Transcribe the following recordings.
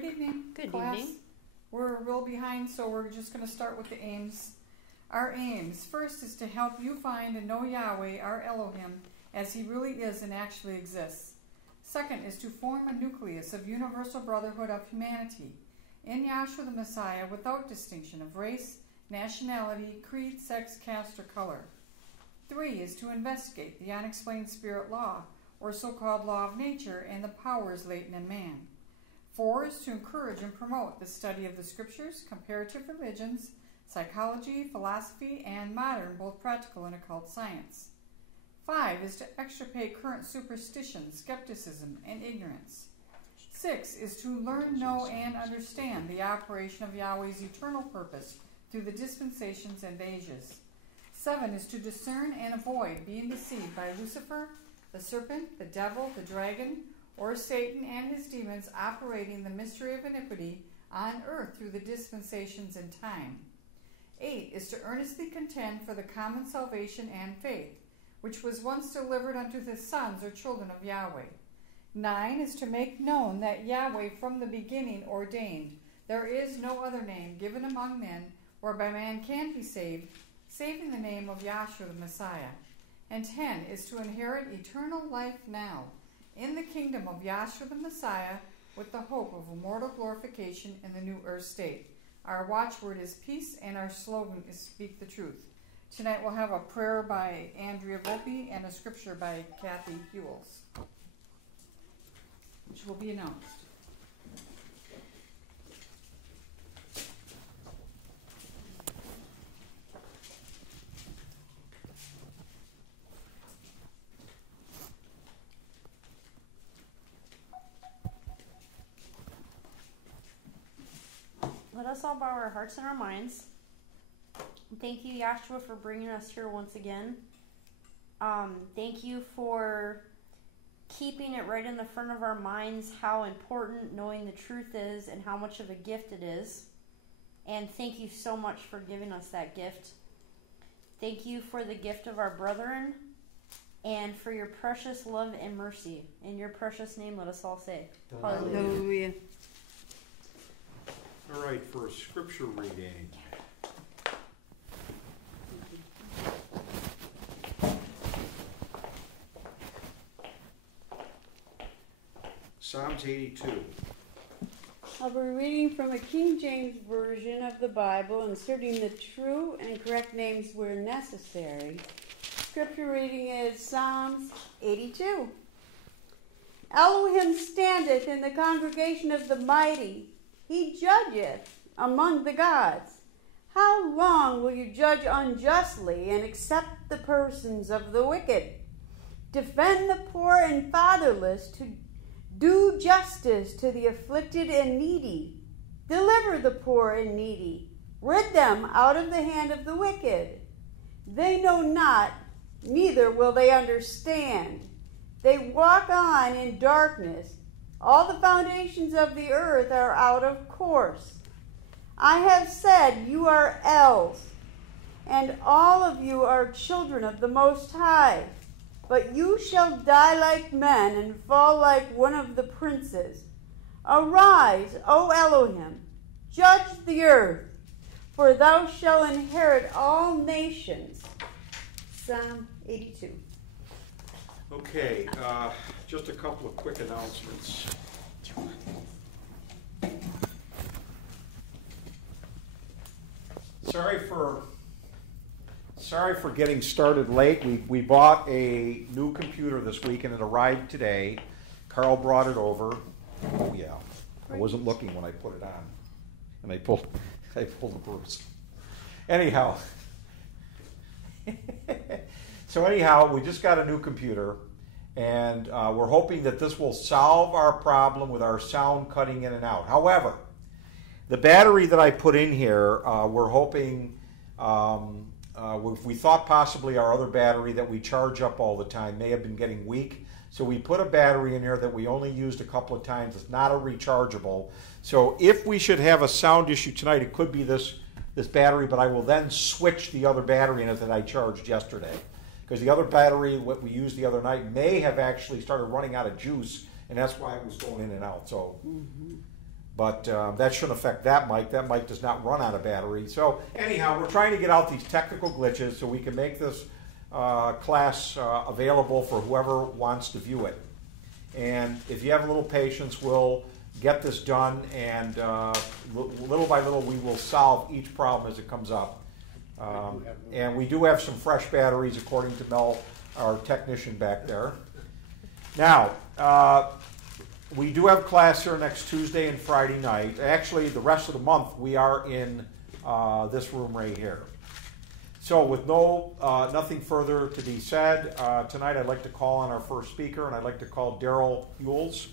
Good evening, Good class. evening. We're real behind, so we're just going to start with the aims. Our aims. First is to help you find and know Yahweh, our Elohim, as he really is and actually exists. Second is to form a nucleus of universal brotherhood of humanity in Yahshua the Messiah without distinction of race, nationality, creed, sex, caste, or color. 3 is to investigate the unexplained spirit law, or so-called law of nature, and the powers latent in man. 4 is to encourage and promote the study of the scriptures, comparative religions, psychology, philosophy, and modern, both practical and occult science. 5 is to extirpate current superstition, skepticism, and ignorance. 6 is to learn, know, and understand the operation of Yahweh's eternal purpose through the dispensations and ages. 7 is to discern and avoid being deceived by Lucifer, the serpent, the devil, the dragon, or Satan and his demons operating the mystery of iniquity on earth through the dispensations and time. 8 is to earnestly contend for the common salvation and faith, which was once delivered unto the sons or children of Yahweh. 9 is to make known that Yahweh from the beginning ordained there is no other name given among men whereby man can be saved, saving the name of Yahshua the Messiah. And 10 is to inherit eternal life now in the kingdom of Yahshua the Messiah with the hope of immortal glorification in the new earth state. Our watchword is peace, and our slogan is speak the truth. Tonight we'll have a prayer by Andrea Volpe and a scripture by Kathy Hewells, which will be announced. Let us all bow our hearts and our minds. Thank you, Yahshua, for bringing us here once again. Thank you for keeping it right in the front of our minds how important knowing the truth is and how much of a gift it is. And thank you so much for giving us that gift. Thank you for the gift of our brethren and for your precious love and mercy. In your precious name, let us all say, Hallelujah. Hallelujah. All right, for a scripture reading. Psalms 82. I'll be reading from a King James Version of the Bible, inserting the true and correct names where necessary. Scripture reading is Psalms 82. Elohim standeth in the congregation of the mighty. He judgeth among the gods. How long will you judge unjustly and accept the persons of the wicked? Defend the poor and fatherless, to do justice to the afflicted and needy. Deliver the poor and needy. Rid them out of the hand of the wicked. They know not, neither will they understand. They walk on in darkness. All the foundations of the earth are out of course. I have said, you are elves, and all of you are children of the Most High. But you shall die like men and fall like one of the princes. Arise, O Elohim, judge the earth, for thou shalt inherit all nations. Psalm 82. Okay, just a couple of quick announcements. Sorry for getting started late. We bought a new computer this week and it arrived today. Carl brought it over. Oh yeah, I wasn't looking when I put it on, and I pulled the Bruce. Anyhow, we just got a new computer, and we're hoping that this will solve our problem with our sound cutting in and out. However, the battery that I put in here, we're hoping. We thought possibly our other battery that we charge up all the time may have been getting weak. So we put a battery in here that we only used a couple of times. It's not a rechargeable. So if we should have a sound issue tonight, it could be this battery, but I will then switch the other battery in it that I charged yesterday. Because the other battery, what we used the other night, may have actually started running out of juice, and that's why it was going in and out. So But that shouldn't affect that mic. That mic does not run on a battery. So anyhow, we're trying to get out these technical glitches so we can make this class available for whoever wants to view it. And if you have a little patience, we'll get this done, and little by little we will solve each problem as it comes up. And we do have some fresh batteries, according to Mel, our technician back there. Now, we do have class here next Tuesday and Friday night. Actually, the rest of the month we are in this room right here. So with nothing further to be said, tonight I'd like to call on our first speaker, and I'd like to call Daryl Yules.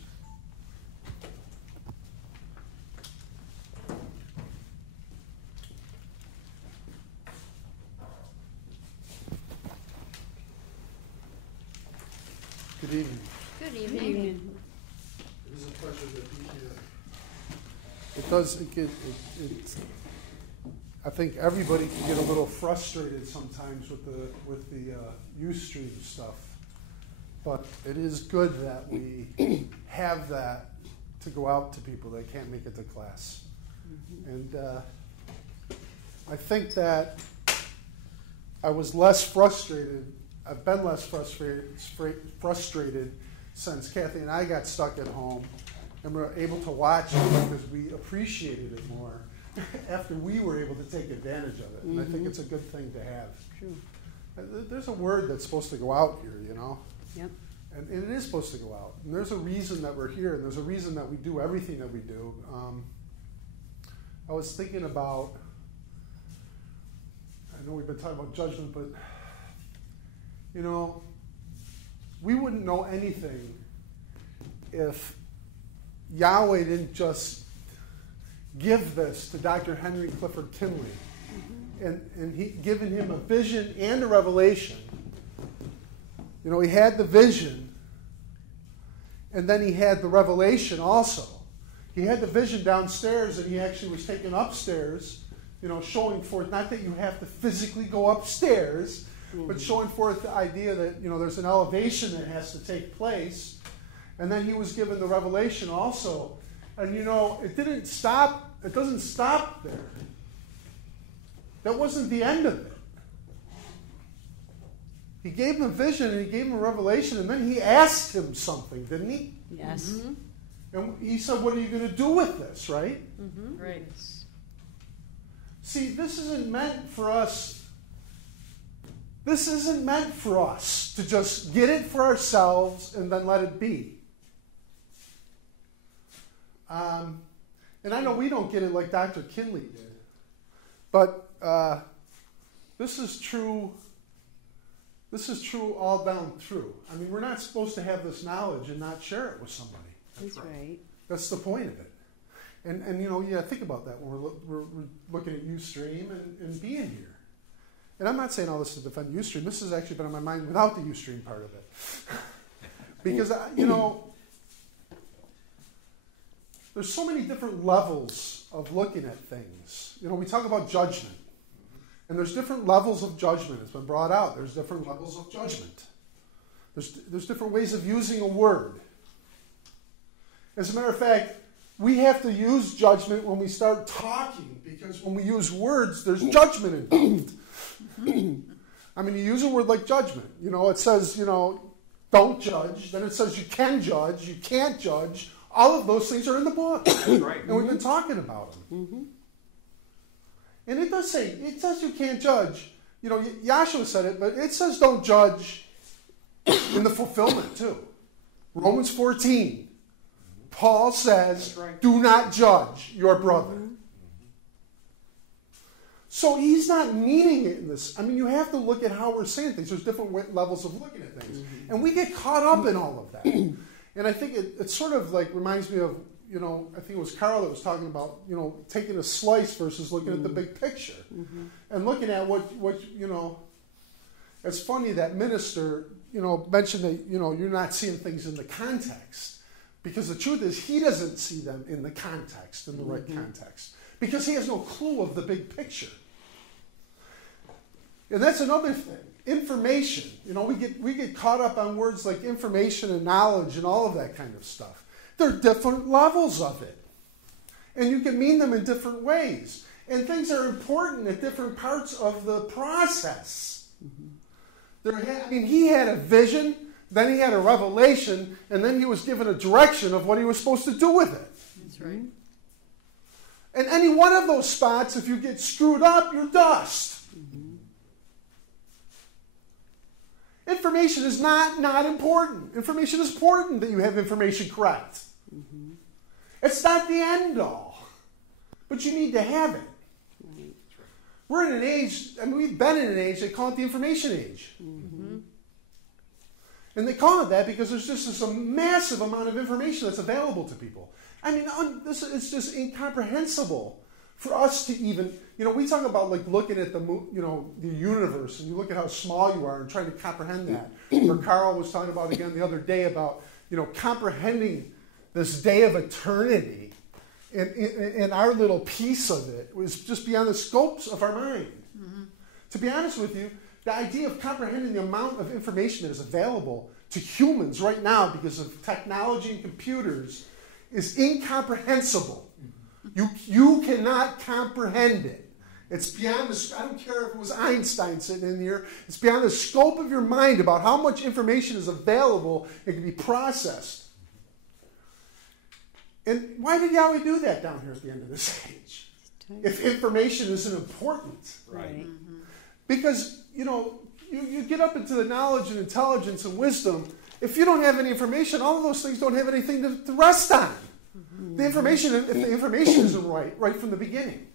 Good evening. Good Good evening. evening. It is a pleasure to be here. It does, I think everybody can get a little frustrated sometimes with the Ustream stuff. But it is good that we have that to go out to people that can't make it to class. And I think that I was less frustrated. I've been less frustrated since Kathy and I got stuck at home and we were able to watch it because we appreciated it more after we were able to take advantage of it. And I think it's a good thing to have. True. There's a word that's supposed to go out here, you know? Yep. And it is supposed to go out. And there's a reason that we're here, and there's a reason that we do everything that we do. I was thinking about, I know we've been talking about judgment, but, you know, we wouldn't know anything if Yahweh didn't just give this to Dr. Henry Clifford Kinley and he given him a vision and a revelation. You know, he had the vision, and then he had the revelation also. He had the vision downstairs, and he actually was taken upstairs, you know, showing forth, not that you have to physically go upstairs, but showing forth the idea that, you know, there's an elevation that has to take place. And then he was given the revelation also. And, you know, it doesn't stop there. That wasn't the end of it. He gave him a vision and he gave him a revelation, and then he asked him something, didn't he? Yes. And he said, what are you going to do with this, right? Right. See, this isn't meant for us. This isn't meant for us to just get it for ourselves and then let it be. And I know we don't get it like Dr. Kinley did. But this is true. This is true all down through. I mean, we're not supposed to have this knowledge and not share it with somebody. That's right. That's the point of it. And you know, yeah, think about that when we're looking at Ustream and being here. And I'm not saying all this to defend Ustream. This has actually been on my mind without the Ustream part of it. Because, you know, there's so many different levels of looking at things. You know, we talk about judgment. And there's different levels of judgment. It's been brought out. There's different levels of judgment. There's different ways of using a word. As a matter of fact, we have to use judgment when we start talking, because when we use words, there's judgment involved. I mean, you use a word like judgment. You know, it says, you know, don't judge. Then it says you can judge, you can't judge. All of those things are in the book. Right. And we've been talking about them. And it does say, it says you can't judge. You know, Yahshua said it, but it says don't judge in the fulfillment too. Romans 14. Paul says, do not judge your brother. So he's not meaning it in this. I mean, you have to look at how we're saying things. There's different levels of looking at things. And we get caught up in all of that. And I think it sort of like reminds me of, you know, I think it was Carl that was talking about, you know, taking a slice versus looking at the big picture. And looking at what, you know, it's funny that minister, you know, mentioned that, you know, you're not seeing things in the context. Because the truth is, he doesn't see them in the context, in the right context. Because he has no clue of the big picture. And that's another thing. Information. You know, we get caught up on words like information and knowledge and all of that kind of stuff. There are different levels of it. And you can mean them in different ways. And things are important at different parts of the process. He had a vision, then he had a revelation, and then he was given a direction of what he was supposed to do with it. That's right. And any one of those spots, if you get screwed up, you're dust. Information is not important. Information is important that you have information correct. It's not the end all. But you need to have it. We're in an age, we've been in an age, they call it the information age. And they call it that because there's just this massive amount of information that's available to people. It's just incomprehensible for us to even, we talk about like looking at the universe, and you look at how small you are and trying to comprehend that. Or Carl was talking about again the other day about, comprehending this day of eternity. And our little piece of it was just beyond the scopes of our mind. To be honest with you, the idea of comprehending the amount of information that is available to humans right now because of technology and computers is incomprehensible. You cannot comprehend it. It's beyond I don't care if it was Einstein sitting in here, it's beyond the scope of your mind about how much information is available and can be processed. And why did Yahweh do that down here at the end of this age? If information isn't important. Right. Because, you get up into the knowledge and intelligence and wisdom. If you don't have any information, all of those things don't have anything to rest on. If the information isn't right from the beginning.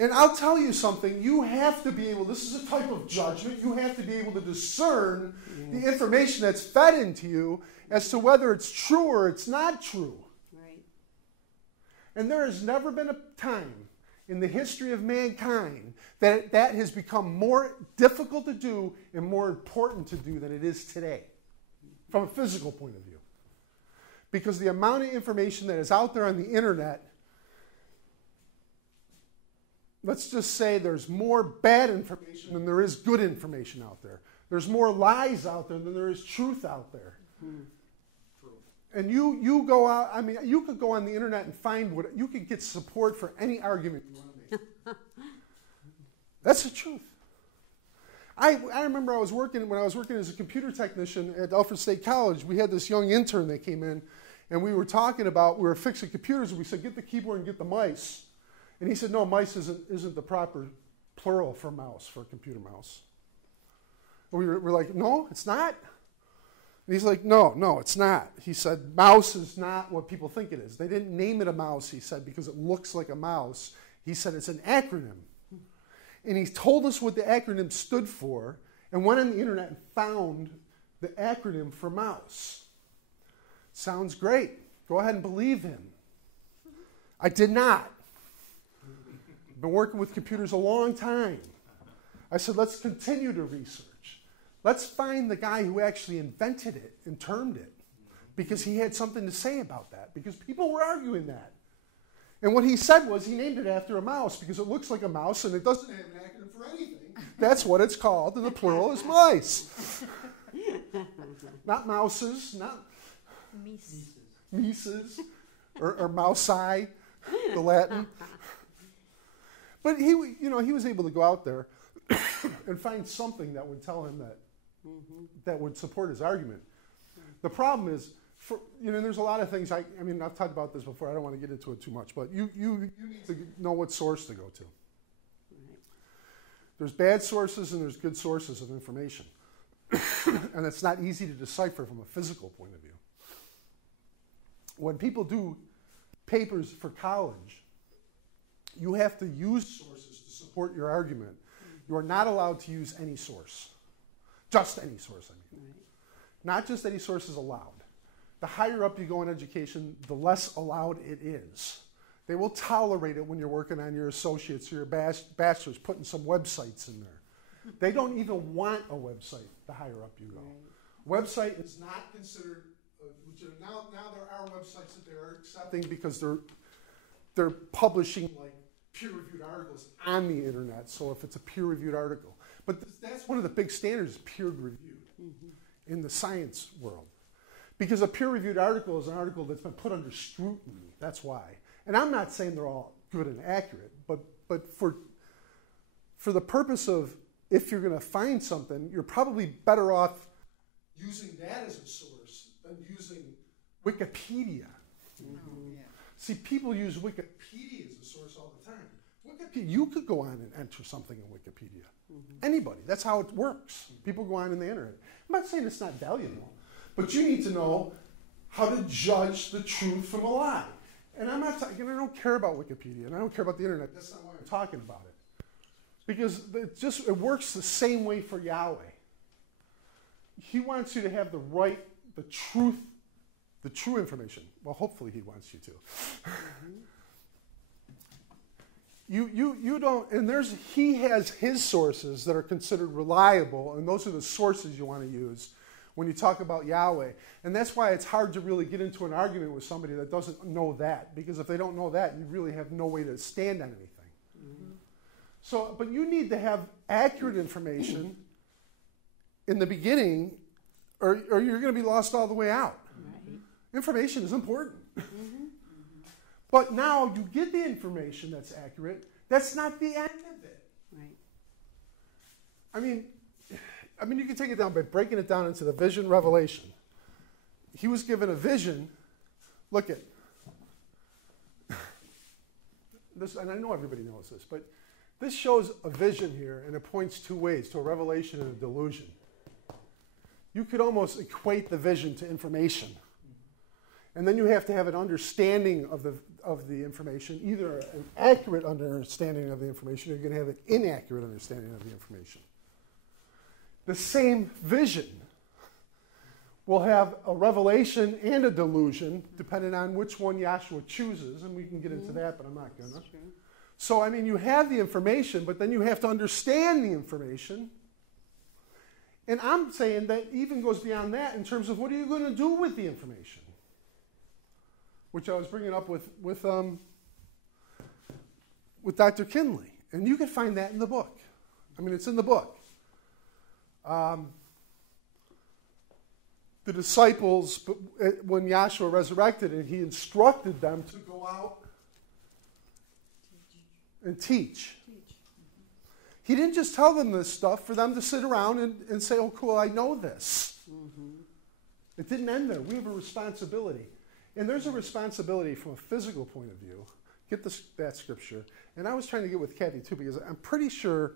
And I'll tell you something, you have to be able, this is a type of judgment, you have to be able to discern the information that's fed into you as to whether it's true or it's not true. And there has never been a time in the history of mankind that has become more difficult to do and more important to do than it is today, from a physical point of view. Because the amount of information that is out there on the internet, let's just say there's more bad information than there is good information out there. There's more lies out there than there is truth out there. And you go out, you could go on the internet and find you could get support for any argument you want to make. That's the truth. I remember when I was working as a computer technician at Alfred State College, we had this young intern that came in, and we were talking about, we were fixing computers, and we said, get the keyboard and get the mice. And he said, no, mice isn't the proper plural for mouse, for a computer mouse. And we're like, no, it's not? And he's like, no, it's not. He said, mouse is not what people think it is. They didn't name it a mouse, he said, because it looks like a mouse. He said it's an acronym. And he told us what the acronym stood for and went on the internet and found the acronym for mouse. Sounds great. Go ahead and believe him. I did not. I've been working with computers a long time. I said, let's continue to research. Let's find the guy who actually invented it and termed it, because he had something to say about that, because people were arguing that. And what he said was he named it after a mouse because it looks like a mouse and it doesn't have an acronym for anything. That's what it's called, and the plural is mice. Not mouses, not mises, or mousei, the Latin. But he was able to go out there and find something that would tell him that would support his argument. The problem is, there's a lot of things. I've talked about this before. I don't want to get into it too much, but you need to know what source to go to. There's bad sources and there's good sources of information, and it's not easy to decipher from a physical point of view. When people do papers for college, you have to use sources to support your argument. You are not allowed to use any source. Just any source, Not just any source is allowed. The higher up you go in education, the less allowed it is. They will tolerate it when you're working on your associates or your bachelor's, putting some websites in there. They don't even want a website the higher up you go. Website is not considered, now there are websites that they're accepting because they're publishing like peer-reviewed articles on the internet, so if it's a peer-reviewed article. But that's one of the big standards, peer-reviewed in the science world. Because a peer-reviewed article is an article that's been put under scrutiny, that's why. And I'm not saying they're all good and accurate, but for the purpose of if you're going to find something, you're probably better off using that as a source than using Wikipedia. Oh, yeah. See, people use Wikipedia as a source all the time. Wikipedia, you could go on and enter something in Wikipedia. Anybody. That's how it works. People go on in the internet. I'm not saying it's not valuable, but you need to know how to judge the truth from a lie. And I'm not talking, I don't care about Wikipedia, and I don't care about the internet. That's not why I'm talking about it. Because it works the same way for Yahweh. He wants you to have the true information. Well, hopefully he wants you to. You don't, and he has his sources that are considered reliable, and those are the sources you want to use when you talk about Yahweh. And that's why it's hard to really get into an argument with somebody that doesn't know that, because if they don't know that, you really have no way to stand on anything. So, but you need to have accurate information in the beginning, or you're going to be lost all the way out. Right. Information is important. But now you get the information that's accurate. That's not the end of it. Right. I mean, you can take it down by breaking it down into the vision revelation. He was given a vision. Look at this, and I know everybody knows this, but this shows a vision here, and it points two ways, to a revelation and a delusion. You could almost equate the vision to information. And then you have to have an understanding of the information, either an accurate understanding of the information, or you're going to have an inaccurate understanding of the information. The same vision will have a revelation and a delusion, depending on which one Yahshua chooses, and we can get into that, but I'm not going to. So, I mean, you have the information, but then you have to understand the information. And I'm saying that even goes beyond that in terms of what are you going to do with the information? Which I was bringing up with Dr. Kinley. And you can find that in the book. I mean, it's in the book. The disciples, when Yahshua resurrected and he instructed them to go out and teach. He didn't just tell them this stuff for them to sit around and say, oh, cool, I know this. It didn't end there. We have a responsibility. And there's a responsibility from a physical point of view. Get that scripture. And I was trying to get with Kathy, too, because I'm pretty sure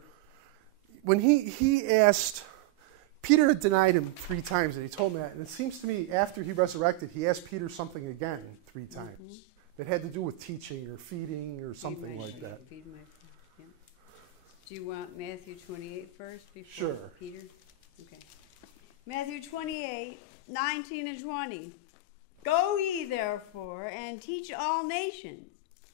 when he asked, Peter had denied him 3 times, and he told me that. And it seems to me, after he resurrected, he asked Peter something again 3 times. That had to do with teaching or feeding or something like that. Feed my, yeah. Do you want Matthew 28 first before Sure. Peter? Okay. Matthew 28, 19 and 20. Go ye therefore and teach all nations,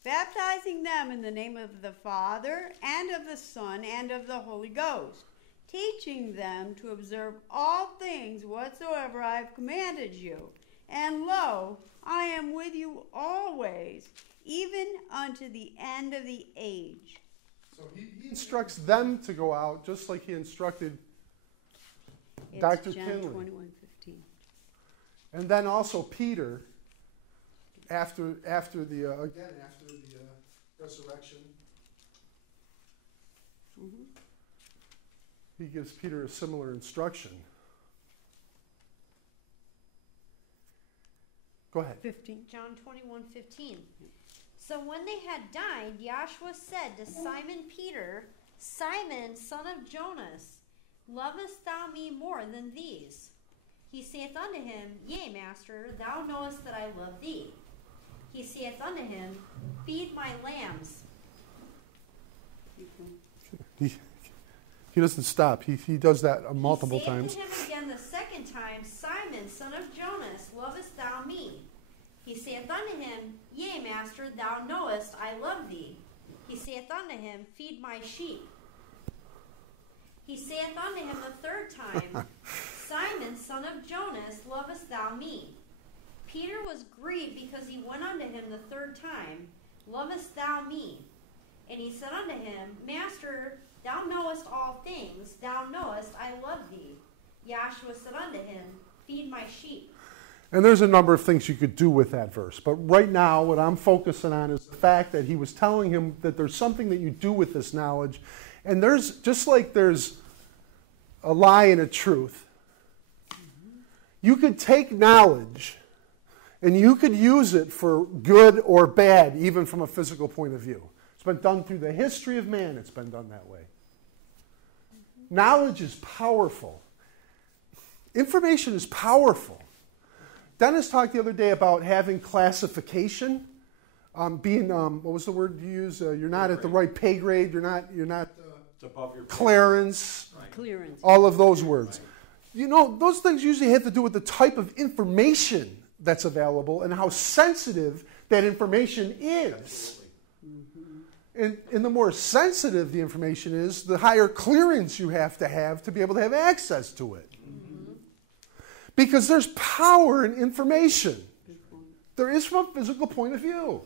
baptizing them in the name of the Father and of the Son and of the Holy Ghost, teaching them to observe all things whatsoever I have commanded you. And lo, I am with you always, even unto the end of the age. So he instructs them to go out just like he instructed It's Dr. John Kinley. 21:15. And then also Peter, after the resurrection, he gives Peter a similar instruction. Go ahead. 15. John 21:15. So when they had dined, Yahshua said to Simon Peter, Simon, son of Jonas, lovest thou me more than these? He saith unto him, Yea, Master, thou knowest that I love thee. He saith unto him, Feed my lambs. He doesn't stop. He does that multiple times. He saith to him again the second time, Simon, son of Jonas, lovest thou me? He saith unto him, Yea, Master, thou knowest I love thee. He saith unto him, Feed my sheep. He saith unto him the third time, Simon, son of Jonas, lovest thou me? Peter was grieved because he went unto him the third time, Lovest thou me? And he said unto him, Master, thou knowest all things, thou knowest I love thee. Yahshua said unto him, Feed my sheep. And there's a number of things you could do with that verse. But right now, what I'm focusing on is the fact that he was telling him that there's something that you do with this knowledge. And there's, just like there's a lie and a truth, you could take knowledge and you could use it for good or bad, even from a physical point of view. It's been done through the history of man. It's been done that way. Knowledge is powerful. Information is powerful. Dennis talked the other day about having classification, being what was the word you use? You're not at the right pay grade. You're not It's above your clearance. Clearance. All of those words. You know, those things usually have to do with the type of information that's available and how sensitive that information is. And the more sensitive the information is, the higher clearance you have to be able to have access to it. Because there's power in information. There is from a physical point of view.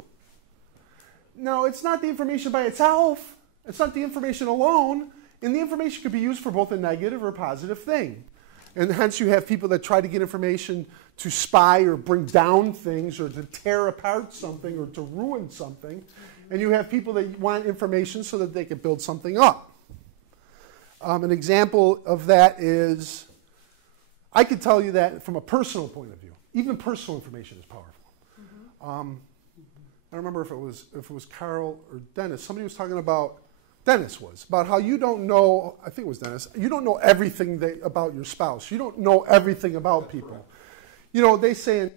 Now, it's not the information by itself. It's not the information alone. And the information could be used for both a negative or a positive thing. And hence you have people that try to get information to spy or bring down things or to tear apart something or to ruin something. And you have people that want information so that they can build something up. An example of that is, I could tell you that from a personal point of view. Even personal information is powerful. I don't remember if it was Carl or Dennis. Somebody was talking about, Dennis was, about how you don't know, I think it was Dennis, you don't know everything about your spouse. You don't know everything about people. You know, they say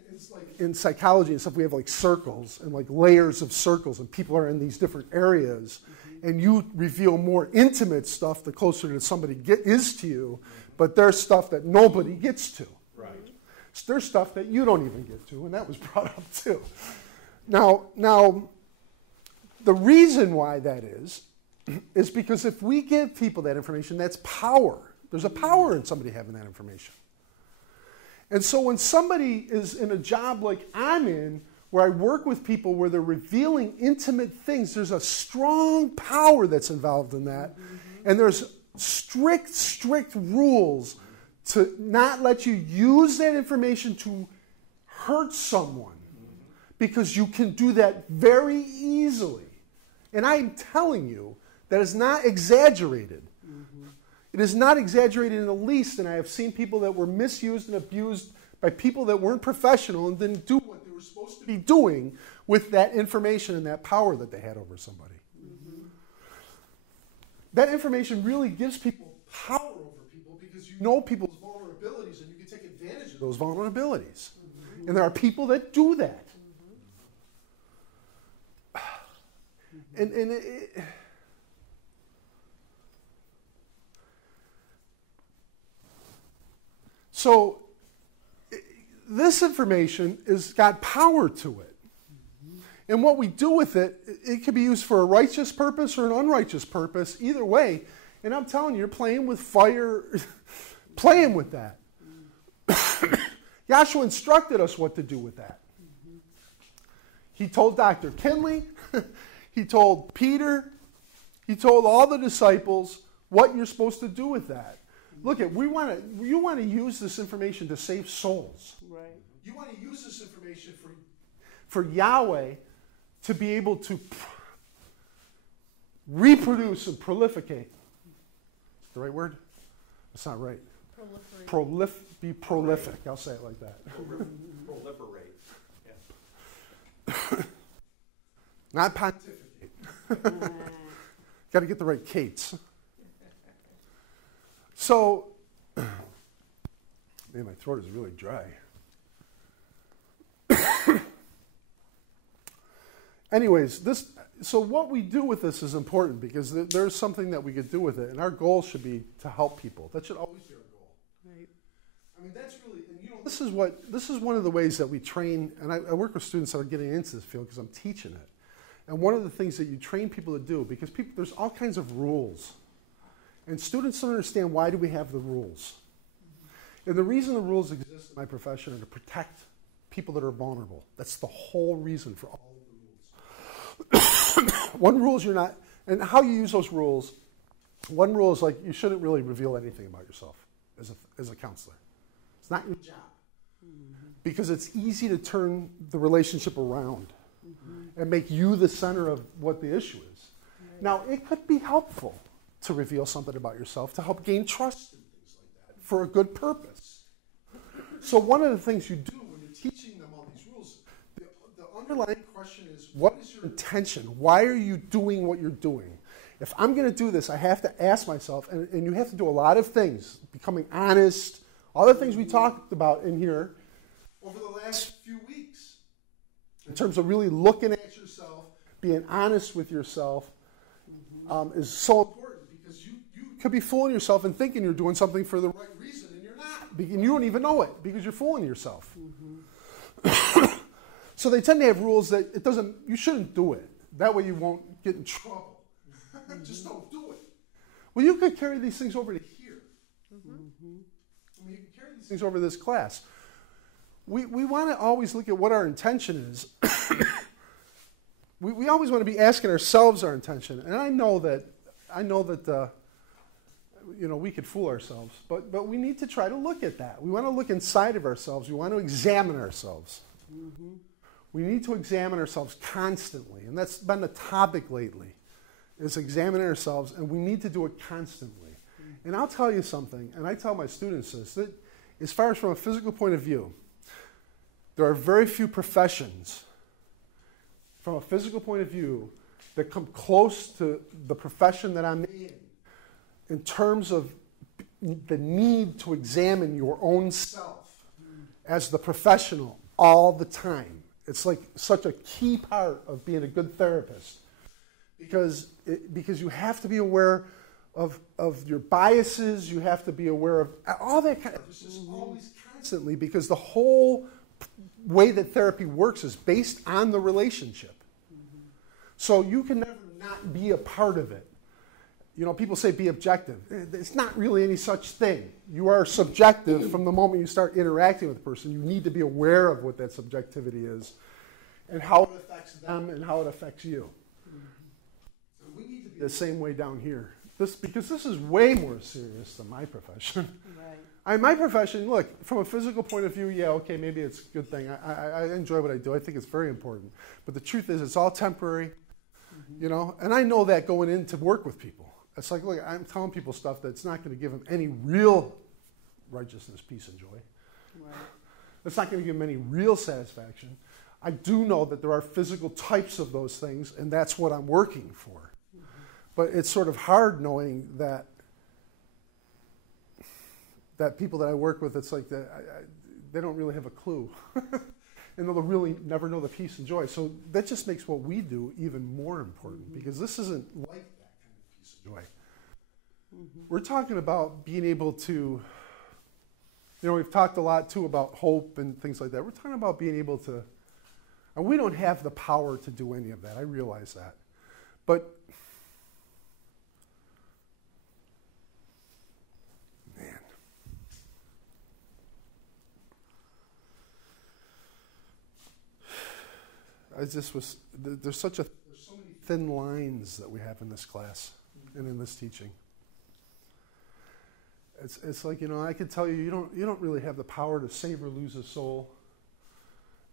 in psychology and stuff, we have like circles and like layers of circles, and people are in these different areas. And you reveal more intimate stuff the closer that somebody is to you, but there's stuff that nobody gets to. Right. So there's stuff that you don't even get to, and that was brought up too. Now, the reason why that is because if we give people that information, that's power. There's a power in somebody having that information. And so when somebody is in a job like I'm in, where I work with people where they're revealing intimate things, there's a strong power that's involved in that. And there's strict rules to not let you use that information to hurt someone, because you can do that very easily. And I'm telling you, that is not exaggerated. It is not exaggerated in the least, and I have seen people that were misused and abused by people that weren't professional and didn't do what they were supposed to be doing with that information and that power that they had over somebody. That information really gives people power over people, because you know people's vulnerabilities and you can take advantage of those vulnerabilities. And there are people that do that. So this information has got power to it. And what we do with it, it can be used for a righteous purpose or an unrighteous purpose, either way. And I'm telling you, you're playing with fire, playing with that. Yahshua instructed us what to do with that. He told Dr. Kinley, he told Peter, he told all the disciples what you're supposed to do with that. Look, you want to use this information to save souls. Right. You want to use this information for Yahweh to be able to reproduce and prolificate. Is the right word? That's not right. Be prolific. I'll say it like that. Proliferate. Yeah. Not pontificate. Got to get the right Kates. So, man, my throat is really dry. Anyways, so what we do with this is important, because there's something that we could do with it, and our goal should be to help people. That should always be our goal. Right. I mean, that's really, and you know, this is one of the ways that we train, and I work with students that are getting into this field because I'm teaching it. And one of the things that you train people to do, because there's all kinds of rules. And students don't understand, why do we have the rules? And the reason the rules exist in my profession are to protect people that are vulnerable. That's the whole reason for all of the rules. One rule is you're not, and how you use those rules, one rule is like, you shouldn't really reveal anything about yourself as a counselor. It's not your job. because it's easy to turn the relationship around and make you the center of what the issue is. Now, it could be helpful to reveal something about yourself to help gain trust and things like that for a good purpose. So one of the things you do when you're teaching them all these rules, the underlying question is, what is your intention? Why are you doing what you're doing? If I'm going to do this, I have to ask myself, and you have to do a lot of things, becoming honest, all the things we talked about in here over the last few weeks, in terms of really looking at yourself, being honest with yourself, is so important, because you could be fooling yourself and thinking you're doing something for the right reason, and you're not, and you don't even know it, because you're fooling yourself. So they tend to have rules that you shouldn't do it. That way you won't get in trouble. Just don't do it. Well, you could carry these things over to here. I mean, you can carry these things over to this class. We want to always look at what our intention is. we always want to be asking ourselves our intention. And I know that we could fool ourselves, but we need to try to look at that. We want to look inside of ourselves. We want to examine ourselves. We need to examine ourselves constantly, and that's been the topic lately, is examining ourselves, and we need to do it constantly. And I'll tell you something, and I tell my students this, that as far as from a physical point of view, there are very few professions from a physical point of view that come close to the profession that I'm in terms of the need to examine your own self as the professional all the time. It's like such a key part of being a good therapist, because you have to be aware of your biases. You have to be aware of all that kind of just always constantly, because the whole way that therapy works is based on the relationship. So you can never not be a part of it. You know, people say be objective. It's not really any such thing. You are subjective from the moment you start interacting with a person. You need to be aware of what that subjectivity is and how it affects them and how it affects you. And we need to be the same way down here. Because this is way more serious than my profession. Right. My profession, look, from a physical point of view, yeah, okay, maybe it's a good thing. I enjoy what I do. I think it's very important. But the truth is, it's all temporary, you know, and I know that going in to work with people. It's like, look, I'm telling people stuff that's not going to give them any real righteousness, peace, and joy. Right. That's not going to give them any real satisfaction. I do know that there are physical types of those things, and that's what I'm working for. But it's sort of hard knowing that people that I work with, it's like they don't really have a clue. And they'll really never know the peace and joy. So that just makes what we do even more important, because this isn't like that kind of peace and joy. We're talking about being able to, you know, we've talked a lot too about hope and things like that. We're talking about being able to, and we don't have the power to do any of that. I realize that. But there's so many thin lines that we have in this class and in this teaching. It's like, you know, I could tell you, you don't really have the power to save or lose a soul.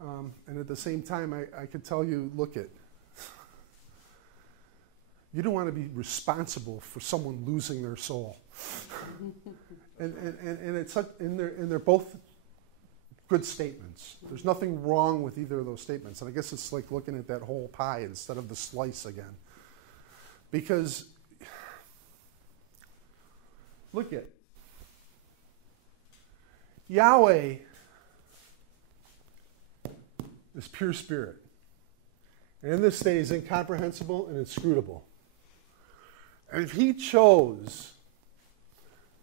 And at the same time, I could tell you, look it, you don't want to be responsible for someone losing their soul. and it's such, and they're both good statements. There's nothing wrong with either of those statements. And I guess it's like looking at that whole pie instead of the slice again. Because, look at Yahweh is pure spirit. And in this state is incomprehensible and inscrutable. And if he chose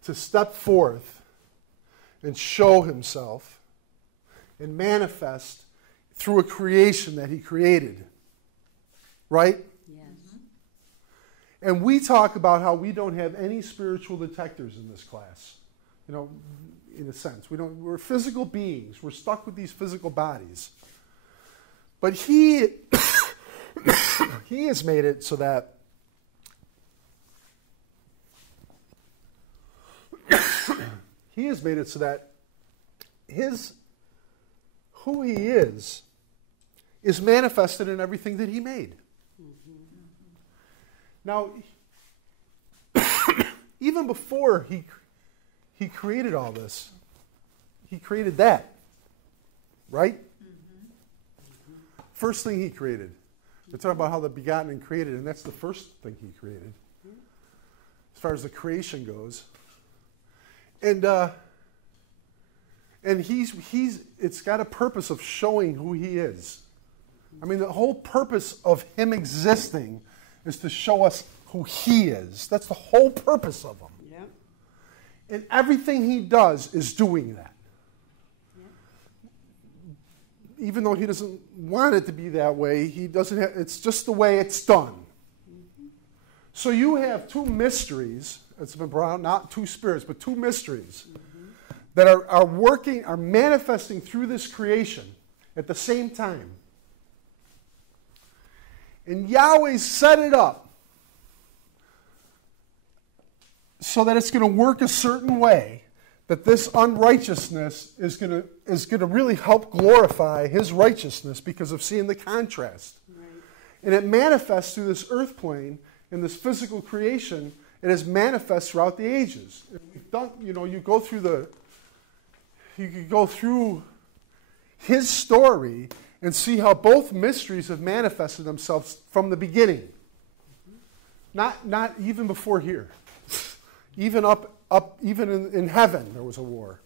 to step forth and show himself and manifest through a creation that he created, right? Yes. And we talk about how we don't have any spiritual detectors in this class. You know, in a sense, we're physical beings. We're stuck with these physical bodies. But he has made it so that his who he is manifested in everything that he made. Now, even before he created all this, he created that, right? First thing he created. We're talking about how the begotten and created, and that's the first thing he created, as far as the creation goes. And it's got a purpose of showing who he is. I mean, the whole purpose of him existing is to show us who he is. That's the whole purpose of him. Yep. And everything he does is doing that. Yep. Even though he doesn't want it to be that way, he doesn't have, it's just the way it's done. Mm-hmm. So you have two mysteries, it's been brought out, not two spirits, but two mysteries that are working, are manifesting through this creation at the same time. And Yahweh set it up so that it's going to work a certain way, that this unrighteousness is going to really help glorify his righteousness because of seeing the contrast. Right. And it manifests through this earth plane in this physical creation. It is manifest throughout the ages. We've done, you could go through his story and see how both mysteries have manifested themselves from the beginning. Not even before here. Even even in heaven there was a war.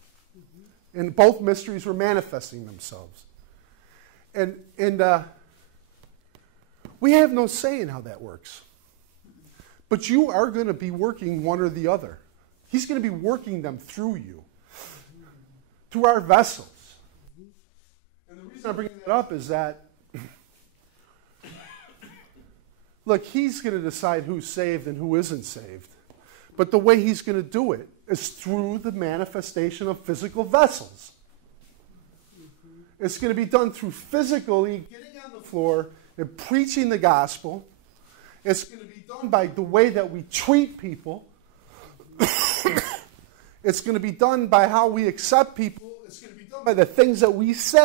And both mysteries were manifesting themselves. And we have no say in how that works. But you are going to be working one or the other. He's going to be working them through you. Through our vessels. And the reason I'm bringing that up is that, look, he's going to decide who's saved and who isn't saved. But the way he's going to do it is through the manifestation of physical vessels. It's going to be done through physically getting on the floor and preaching the gospel. It's going to be done by the way that we treat people. It's going to be done by how we accept people. It's going to be done by the things that we say.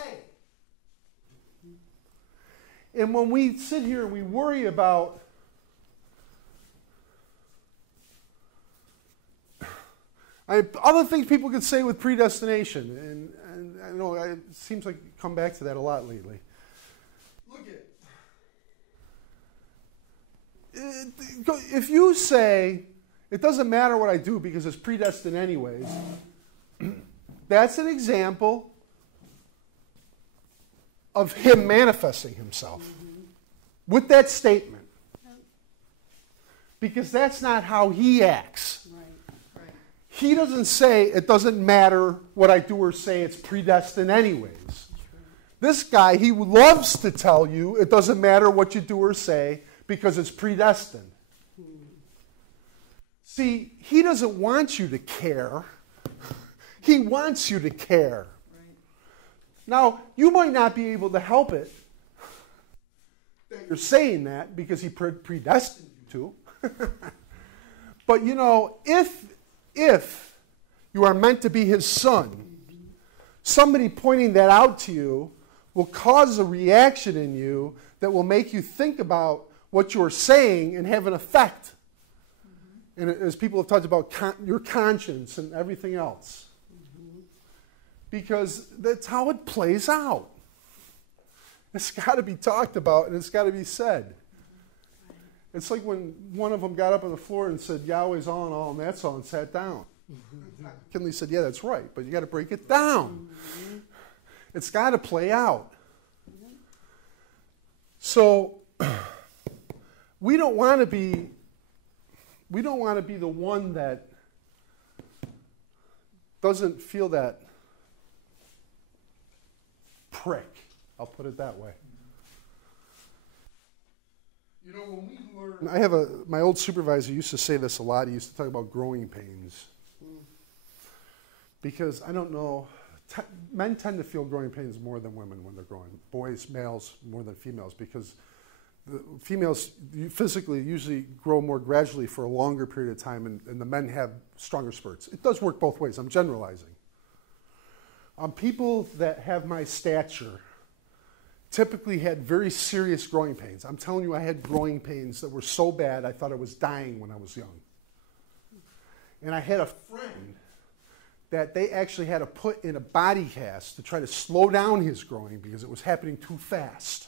And when we sit here and we worry about other things people could say with predestination, and I know it seems like you come back to that a lot lately. Look at if you say, it doesn't matter what I do because it's predestined anyways, that's an example of him manifesting himself with that statement. Because that's not how he acts. Right. He doesn't say, it doesn't matter what I do or say, it's predestined anyways. This guy, he loves to tell you, it doesn't matter what you do or say because it's predestined. See, he doesn't want you to care. He wants you to care. Right. Now, you might not be able to help it that you're saying that because he predestined you to. But, if you are meant to be his son, somebody pointing that out to you will cause a reaction in you that will make you think about what you're saying and have an effect. And as people have talked about your conscience and everything else. Because that's how it plays out. It's got to be talked about and it's got to be said. It's like when one of them got up on the floor and said, Yahweh's all in all, and that's all, and sat down. Kinley said, yeah, that's right, but you got to break it down. It's got to play out. So, we don't want to be the one that doesn't feel that prick. I'll put it that way. When we learn, my old supervisor used to say this a lot. He used to talk about growing pains. Because I don't know, men tend to feel growing pains more than women when they're growing. Boys, males, more than females, because the females physically usually grow more gradually for a longer period of time, and the men have stronger spurts. It does work both ways. I'm generalizing. People that have my stature typically had very serious growing pains. I'm telling you, I had growing pains that were so bad I thought I was dying when I was young. And I had a friend that they actually had to put in a body cast to try to slow down his growing because it was happening too fast.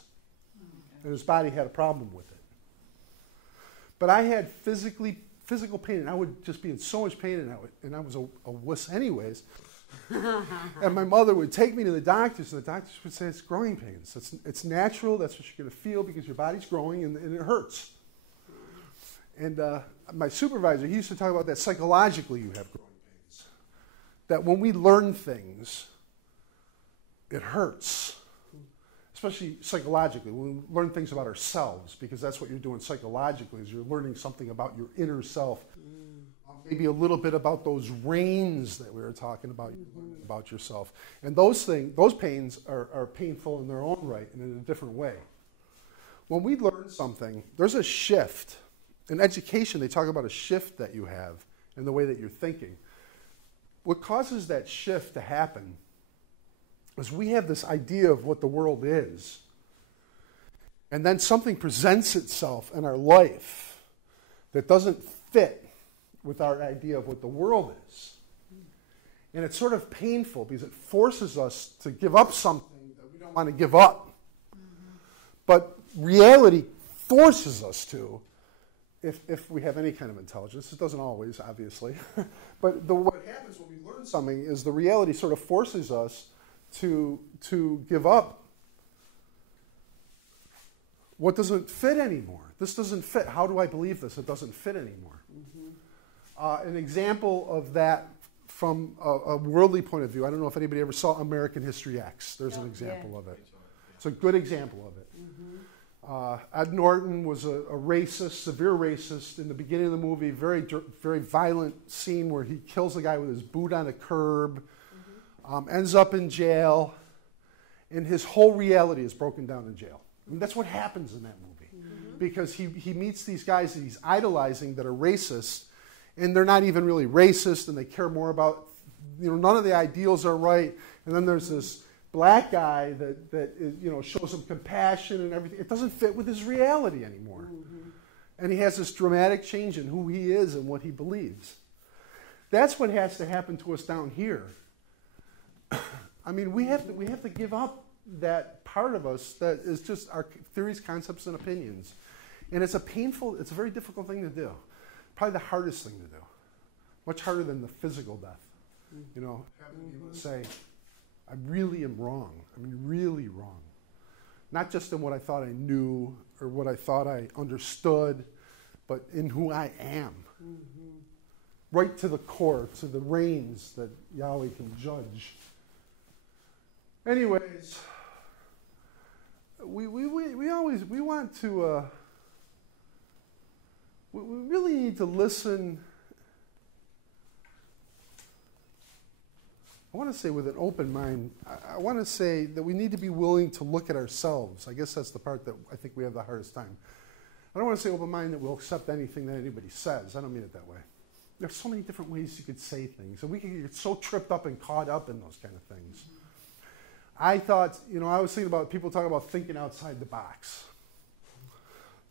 And his body had a problem with it. But I had physical pain, and I would just be in so much pain, and I was a wuss anyways. And my mother would take me to the doctors, and the doctors would say, it's growing pains. It's natural. That's what you're going to feel because your body's growing, and it hurts. And my supervisor, he used to talk about that psychologically you have growing pains. That when we learn things, it hurts. Especially psychologically, when we learn things about ourselves, because that's what you're doing psychologically, is you're learning something about your inner self. Maybe a little bit about those reins that we were talking about yourself. And those pains are painful in their own right and in a different way. When we learn something, there's a shift. In education, they talk about a shift that you have in the way that you're thinking. What causes that shift to happen is we have this idea of what the world is. And then something presents itself in our life that doesn't fit with our idea of what the world is. And it's sort of painful because it forces us to give up something that we don't want to give up. But reality forces us to, if we have any kind of intelligence. It doesn't always, obviously. But what happens when we learn something is the reality sort of forces us to give up what doesn't fit anymore. This doesn't fit. How do I believe this? It doesn't fit anymore. An example of that from a worldly point of view, I don't know if anybody ever saw American History X. There's an example of it. It's a good example of it. Ed Norton was a racist, severe racist. In the beginning of the movie, very violent scene where he kills a guy with his boot on a curb, ends up in jail, and his whole reality is broken down in jail. I mean, that's what happens in that movie. Because he meets these guys that he's idolizing that are racist, and they're not even really racist, and they care more about, none of the ideals are right. And then there's this black guy that shows him compassion and everything. It doesn't fit with his reality anymore. And he has this dramatic change in who he is and what he believes. That's what has to happen to us down here. I mean, we have to give up that part of us that is just our theories, concepts, and opinions. And it's a very difficult thing to do. Probably the hardest thing to do. Much harder than the physical death. Having to be able to say, I really am wrong. I mean, really wrong. Not just in what I thought I knew or what I thought I understood, but in who I am. Right to the core, to the reins that Yahweh can judge. Anyways, we want to. We really need to listen. I want to say with an open mind. I want to say that we need to be willing to look at ourselves. I guess that's the part that I think we have the hardest time. I don't want to say open mind that we'll accept anything that anybody says. I don't mean it that way. There's so many different ways you could say things, and we can get so tripped up and caught up in those kind of things. I thought, I was thinking about people talking about thinking outside the box.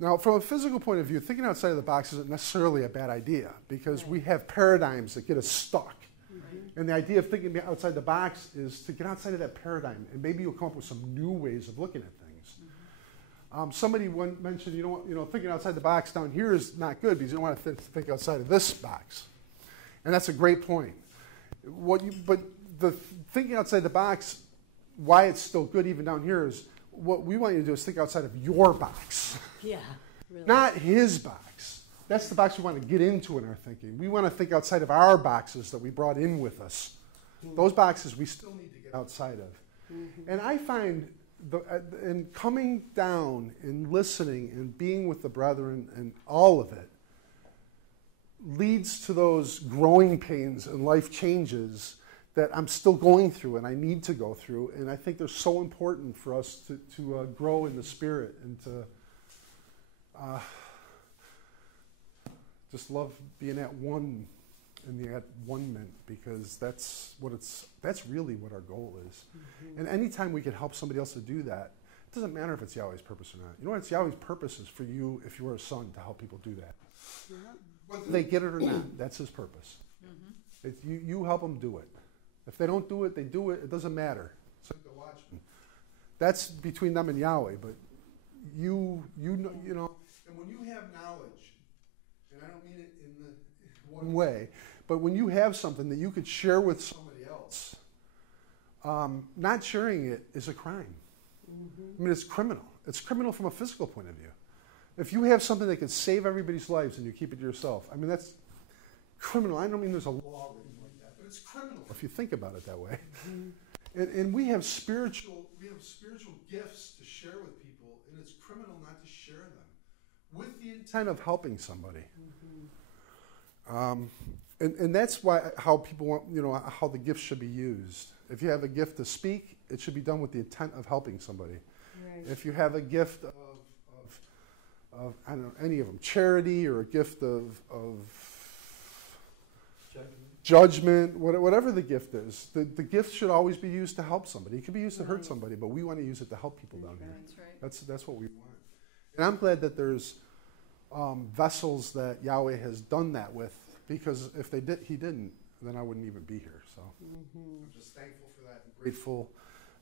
Now, from a physical point of view, thinking outside of the box isn't necessarily a bad idea because we have paradigms that get us stuck. And the idea of thinking outside the box is to get outside of that paradigm, and maybe you'll come up with some new ways of looking at things. Somebody mentioned, thinking outside the box down here is not good because you don't want to think outside of this box. And that's a great point. But the thinking outside the box, why it's still good even down here is what we want you to do is think outside of your box. Yeah, really. Not his box. That's the box we want to get into in our thinking. We want to think outside of our boxes that we brought in with us. Those boxes we still need to get outside of. And I find in coming down and listening and being with the brethren and all of it leads to those growing pains and life changes that I'm still going through and I need to go through. And I think they're so important for us to grow in the Spirit and to just love being at one and you add 1 mint, because that's really what our goal is. And anytime we can help somebody else to do that, it doesn't matter if it's Yahweh's purpose or not. You know what? It's Yahweh's purpose is for you, if you are a son, to help people do that. Whether they get it or not, that's his purpose. You help them do it. If they don't do it, they do it. It doesn't matter. It's like the watchman. That's between them and Yahweh. But you know, and when you have knowledge, and I don't mean it in the one way, but when you have something that you could share with somebody else, not sharing it is a crime. I mean, it's criminal. It's criminal from a physical point of view. If you have something that could save everybody's lives and you keep it to yourself, I mean, that's criminal. I don't mean there's a law written like that, but it's criminal if you think about it that way. And we have spiritual gifts to share with people, and it's criminal not to share them with the intent of helping somebody. And that's how people want, how the gifts should be used. If you have a gift to speak, it should be done with the intent of helping somebody. Right. If you have a gift of I don't know, any of them, charity, or a gift of judgment, whatever the gift is, the gift should always be used to help somebody. It can be used to hurt somebody, but we want to use it to help people down here. That's right. That's what we want. And I'm glad that there's vessels that Yahweh has done that with, because if he didn't, then I wouldn't even be here. So I'm just thankful for that and grateful.